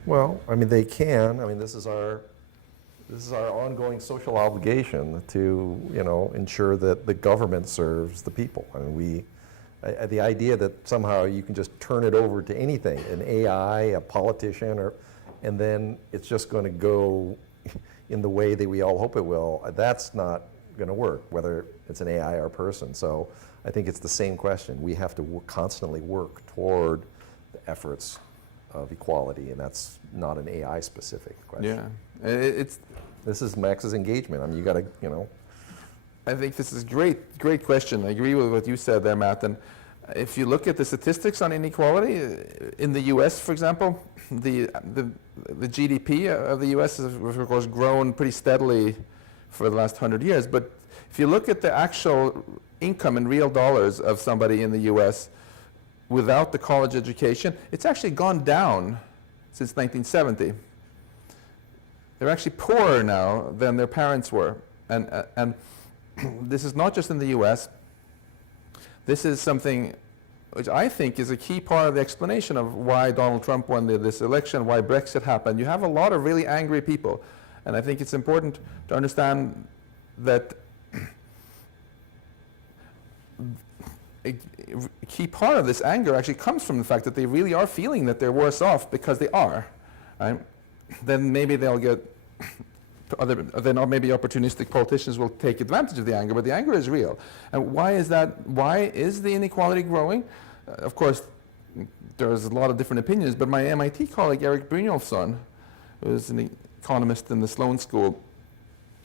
Well, I mean, they can. I mean, this is our ongoing social obligation to, ensure that the government serves the people. I mean, the idea that somehow you can just turn it over to anything, an AI, a politician, and then it's just going to go in the way that we all hope it will, that's not going to work, whether it's an AI or a person. So I think it's the same question. We have to constantly work toward the efforts of equality, and that's not an AI-specific question. Yeah, this is Max's engagement. I mean, you got to, I think this is great question. I agree with what you said there, Matt. And if you look at the statistics on inequality, in the U.S., for example, the GDP of the U.S. has, of course, grown pretty steadily for the last 100 years. But if you look at the actual income in real dollars of somebody in the U.S. without the college education, it's actually gone down since 1970. They're actually poorer now than their parents were. And this is not just in the US. This is something which I think is a key part of the explanation of why Donald Trump won this election, why Brexit happened. You have a lot of really angry people. And I think it's important to understand that a key part of this anger actually comes from the fact that they really are feeling that they're worse off because they are. Right? Then maybe they'll get then maybe opportunistic politicians will take advantage of the anger, but the anger is real. And why is that? Why is the inequality growing? Of course, there's a lot of different opinions, but my MIT colleague Eric Brynjolfsson, who is an economist in the Sloan School,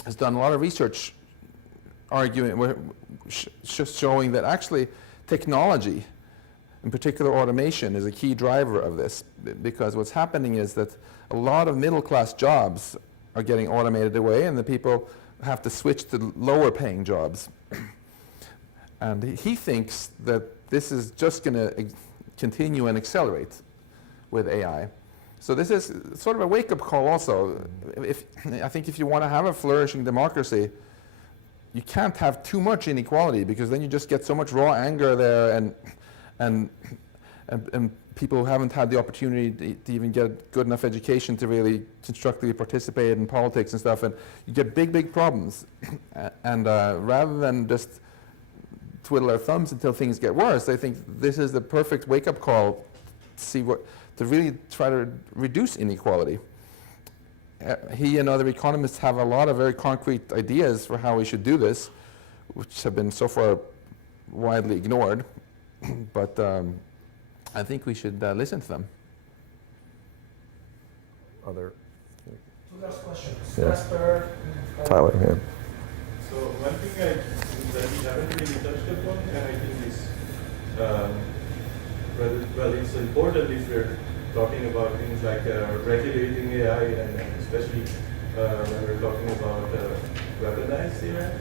has done a lot of research showing that actually technology, in particular automation, is a key driver of this, because what's happening is that a lot of middle-class jobs are getting automated away, and the people have to switch to lower-paying jobs. And he thinks that this is just going to continue and accelerate with AI. So this is sort of a wake-up call also. I think if you want to have a flourishing democracy, you can't have too much inequality, because then you just get so much raw anger there, and people who haven't had the opportunity to even get good enough education to really constructively participate in politics and stuff, and you get big problems. And rather than just twiddle our thumbs until things get worse, I think this is the perfect wake-up call to really try to reduce inequality. He and other economists have a lot of very concrete ideas for how we should do this, which have been so far widely ignored. But I think we should listen to them. Other? Two last questions. Yeah. Casper, Tyler, yeah. So one thing that we haven't really touched upon, and I think is, well, it's important if we're talking about things like regulating AI, and especially when we're talking about weaponized AI.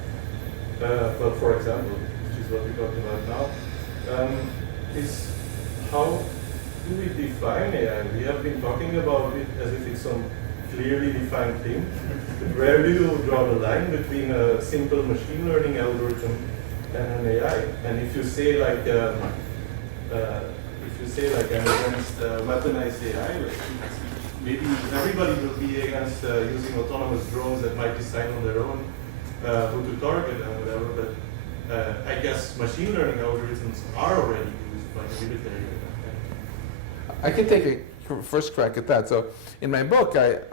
Well, for example, which is what we talked about now, is how do we define AI? We have been talking about it as if it's some clearly defined thing. Where do you draw the line between a simple machine learning algorithm and an AI? And if you say like I'm against weaponized AI, like, maybe everybody will be against using autonomous drones that might decide on their own who to target and whatever. But I guess machine learning algorithms are already used by the military. I can take a first crack at that. So in my book, so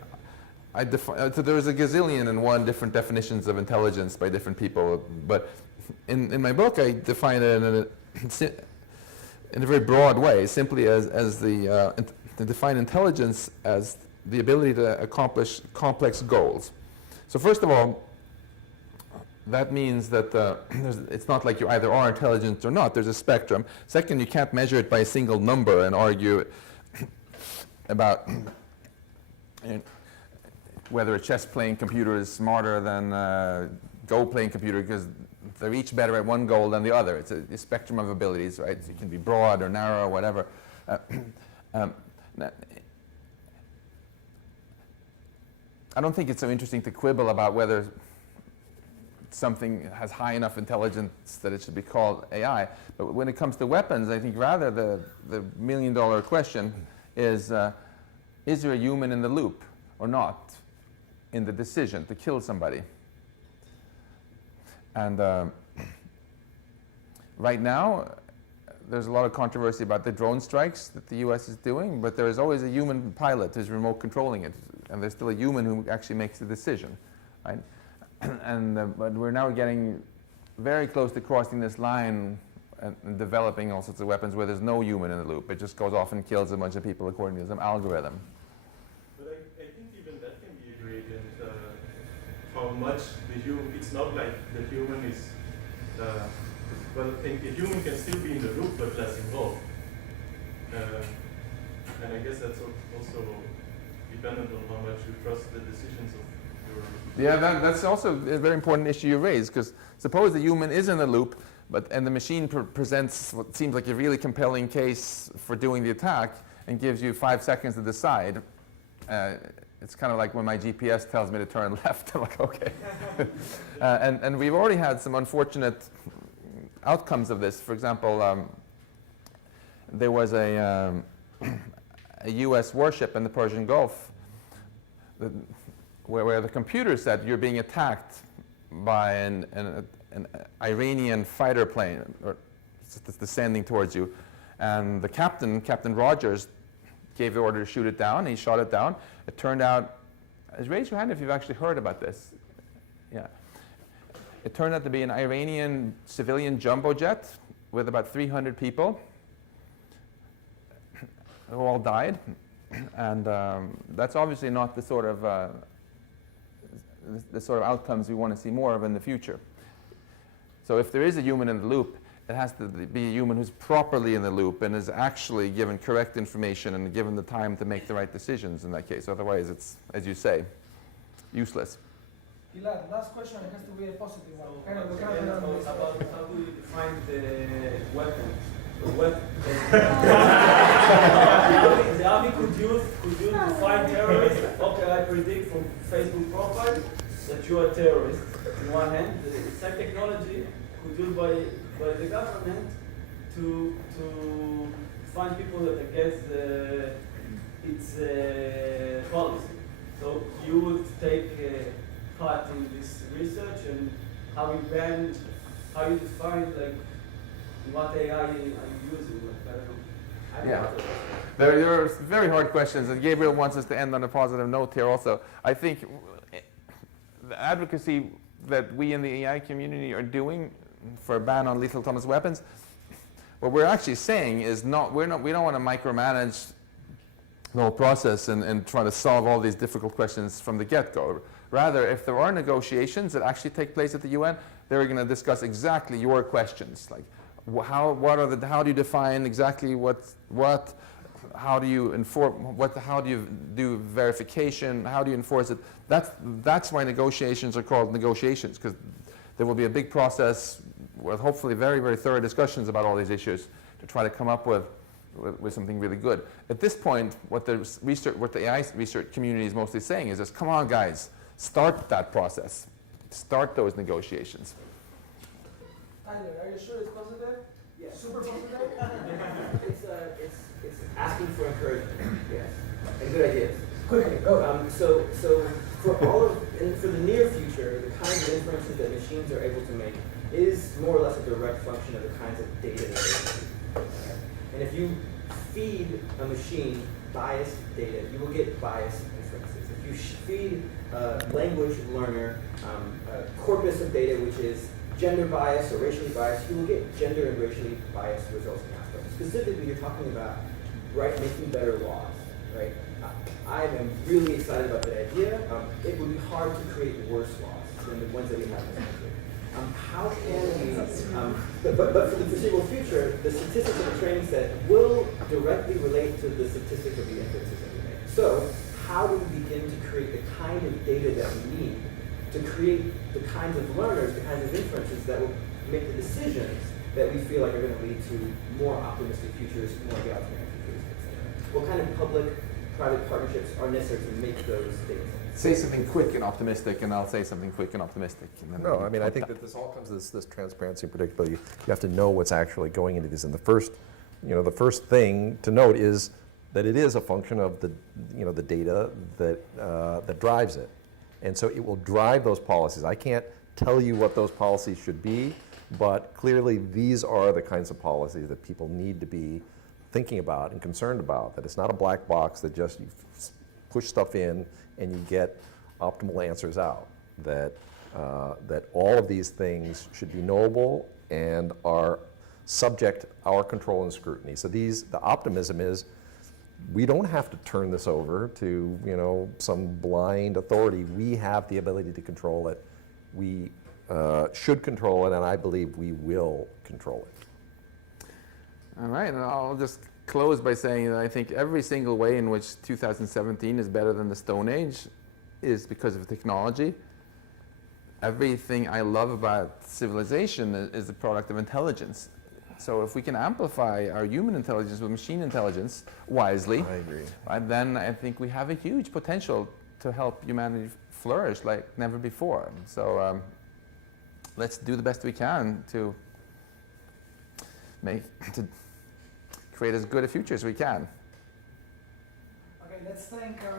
there's a gazillion and one different definitions of intelligence by different people. But in my book, I define it in a very broad way, simply as to define intelligence as the ability to accomplish complex goals. So first of all, that means that it's not like you either are intelligent or not. There's a spectrum. Second, you can't measure it by a single number and argue about whether a chess-playing computer is smarter than a Go-playing computer, because they're each better at one goal than the other. It's a spectrum of abilities, right? So it can be broad or narrow or whatever. I don't think it's so interesting to quibble about whether something has high enough intelligence that it should be called AI. But when it comes to weapons, I think rather the million-dollar question is there a human in the loop or not in the decision to kill somebody? And right now, there's a lot of controversy about the drone strikes that the US is doing, but there is always a human pilot who's remote controlling it, and there's still a human who actually makes the decision, right? But we're now getting very close to crossing this line and developing all sorts of weapons where there's no human in the loop. It just goes off and kills a bunch of people according to some algorithm. But I think even that can be a gradient. How much the human, it's not like the human is, well, I think the human can still be in the loop but less involved. And I guess that's also dependent on how much you trust the decisions of your... Yeah, that's also a very important issue you raise, because suppose the human is in the loop, and the machine presents what seems like a really compelling case for doing the attack and gives you 5 seconds to decide. It's kind of like when my GPS tells me to turn left. I'm like, okay. And we've already had some unfortunate outcomes of this. For example, there was a US warship in the Persian Gulf where the computer said you're being attacked by an Iranian fighter plane or descending towards you. And the Captain Rogers, gave the order to shoot it down. He shot it down. It turned out, raise your hand if you've actually heard about this. Yeah. It turned out to be an Iranian civilian jumbo jet with about 300 people who all died. And that's obviously not the sort of outcomes we want to see more of in the future. So if there is a human in the loop, it has to be a human who's properly in the loop and is actually given correct information and given the time to make the right decisions in that case. Otherwise, it's, as you say, useless. Gilad, last question has to be a positive one. About how do you define the weapon? The army could use to find terrorists. Okay, I predict from Facebook profile that you are a terrorist. On one hand, the same technology could use by the government to find people that against its policy. So you would take part in this research and how you define like what AI are you using? Like, I don't know. There are very hard questions, and Gabriel wants us to end on a positive note here also. I think the advocacy that we in the AI community are doing for a ban on lethal autonomous weapons, what we're actually saying is we don't want to micromanage the whole process and try to solve all these difficult questions from the get-go. Rather, if there are negotiations that actually take place at the UN, they're going to discuss exactly your questions, like how do you define exactly how do you inform, how do you do verification, how do you enforce it? That's why negotiations are called negotiations, because there will be a big process with hopefully very, very thorough discussions about all these issues to try to come up with with something really good. At this point, what the AI research community is mostly saying is just, come on guys, start that process. Start those negotiations. Tyler, are you sure it's positive? Yes. Super positive? It's asking for encouragement, yes, and good ideas. Quickly, go. So for all of, and for the near future, the kinds of inferences that machines are able to make is more or less a direct function of the kinds of data that they receive. And if you feed a machine biased data, you will get biased inferences. If you feed a language learner a corpus of data which is gender biased or racially biased, you will get gender and racially biased results and outcomes. Specifically, you're talking about making better laws, right? I am really excited about that idea. It would be hard to create worse laws than the ones that we have in this country. How can we, but for the foreseeable future, the statistics of the training set will directly relate to the statistics of the inferences that we make. So how do we begin to create the kind of data that we need to create the kinds of learners, the kinds of inferences that will make the decisions that we feel like are going to lead to more optimistic futures, more egalitarian futures, etc. What kind of public-private partnerships are necessary to make those data sets? Say something quick and optimistic, and I'll say something quick and optimistic. And then No, I mean, I think that this all comes to this transparency and predictability. You have to know what's actually going into these. And the first thing to note is that it is a function of the data that drives it. And so it will drive those policies. I can't tell you what those policies should be, but clearly these are the kinds of policies that people need to be thinking about and concerned about, that it's not a black box that just you push stuff in and you get optimal answers out, that all of these things should be knowable and are subject to our control and scrutiny. So the optimism is, we don't have to turn this over to some blind authority. We have the ability to control it. We should control it, and I believe we will control it. All right, and I'll just close by saying that I think every single way in which 2017 is better than the Stone Age is because of technology. Everything I love about civilization is a product of intelligence. So if we can amplify our human intelligence with machine intelligence wisely, I agree. Then I think we have a huge potential to help humanity flourish like never before. So let's do the best we can to create as good a future as we can. Okay, let's thank our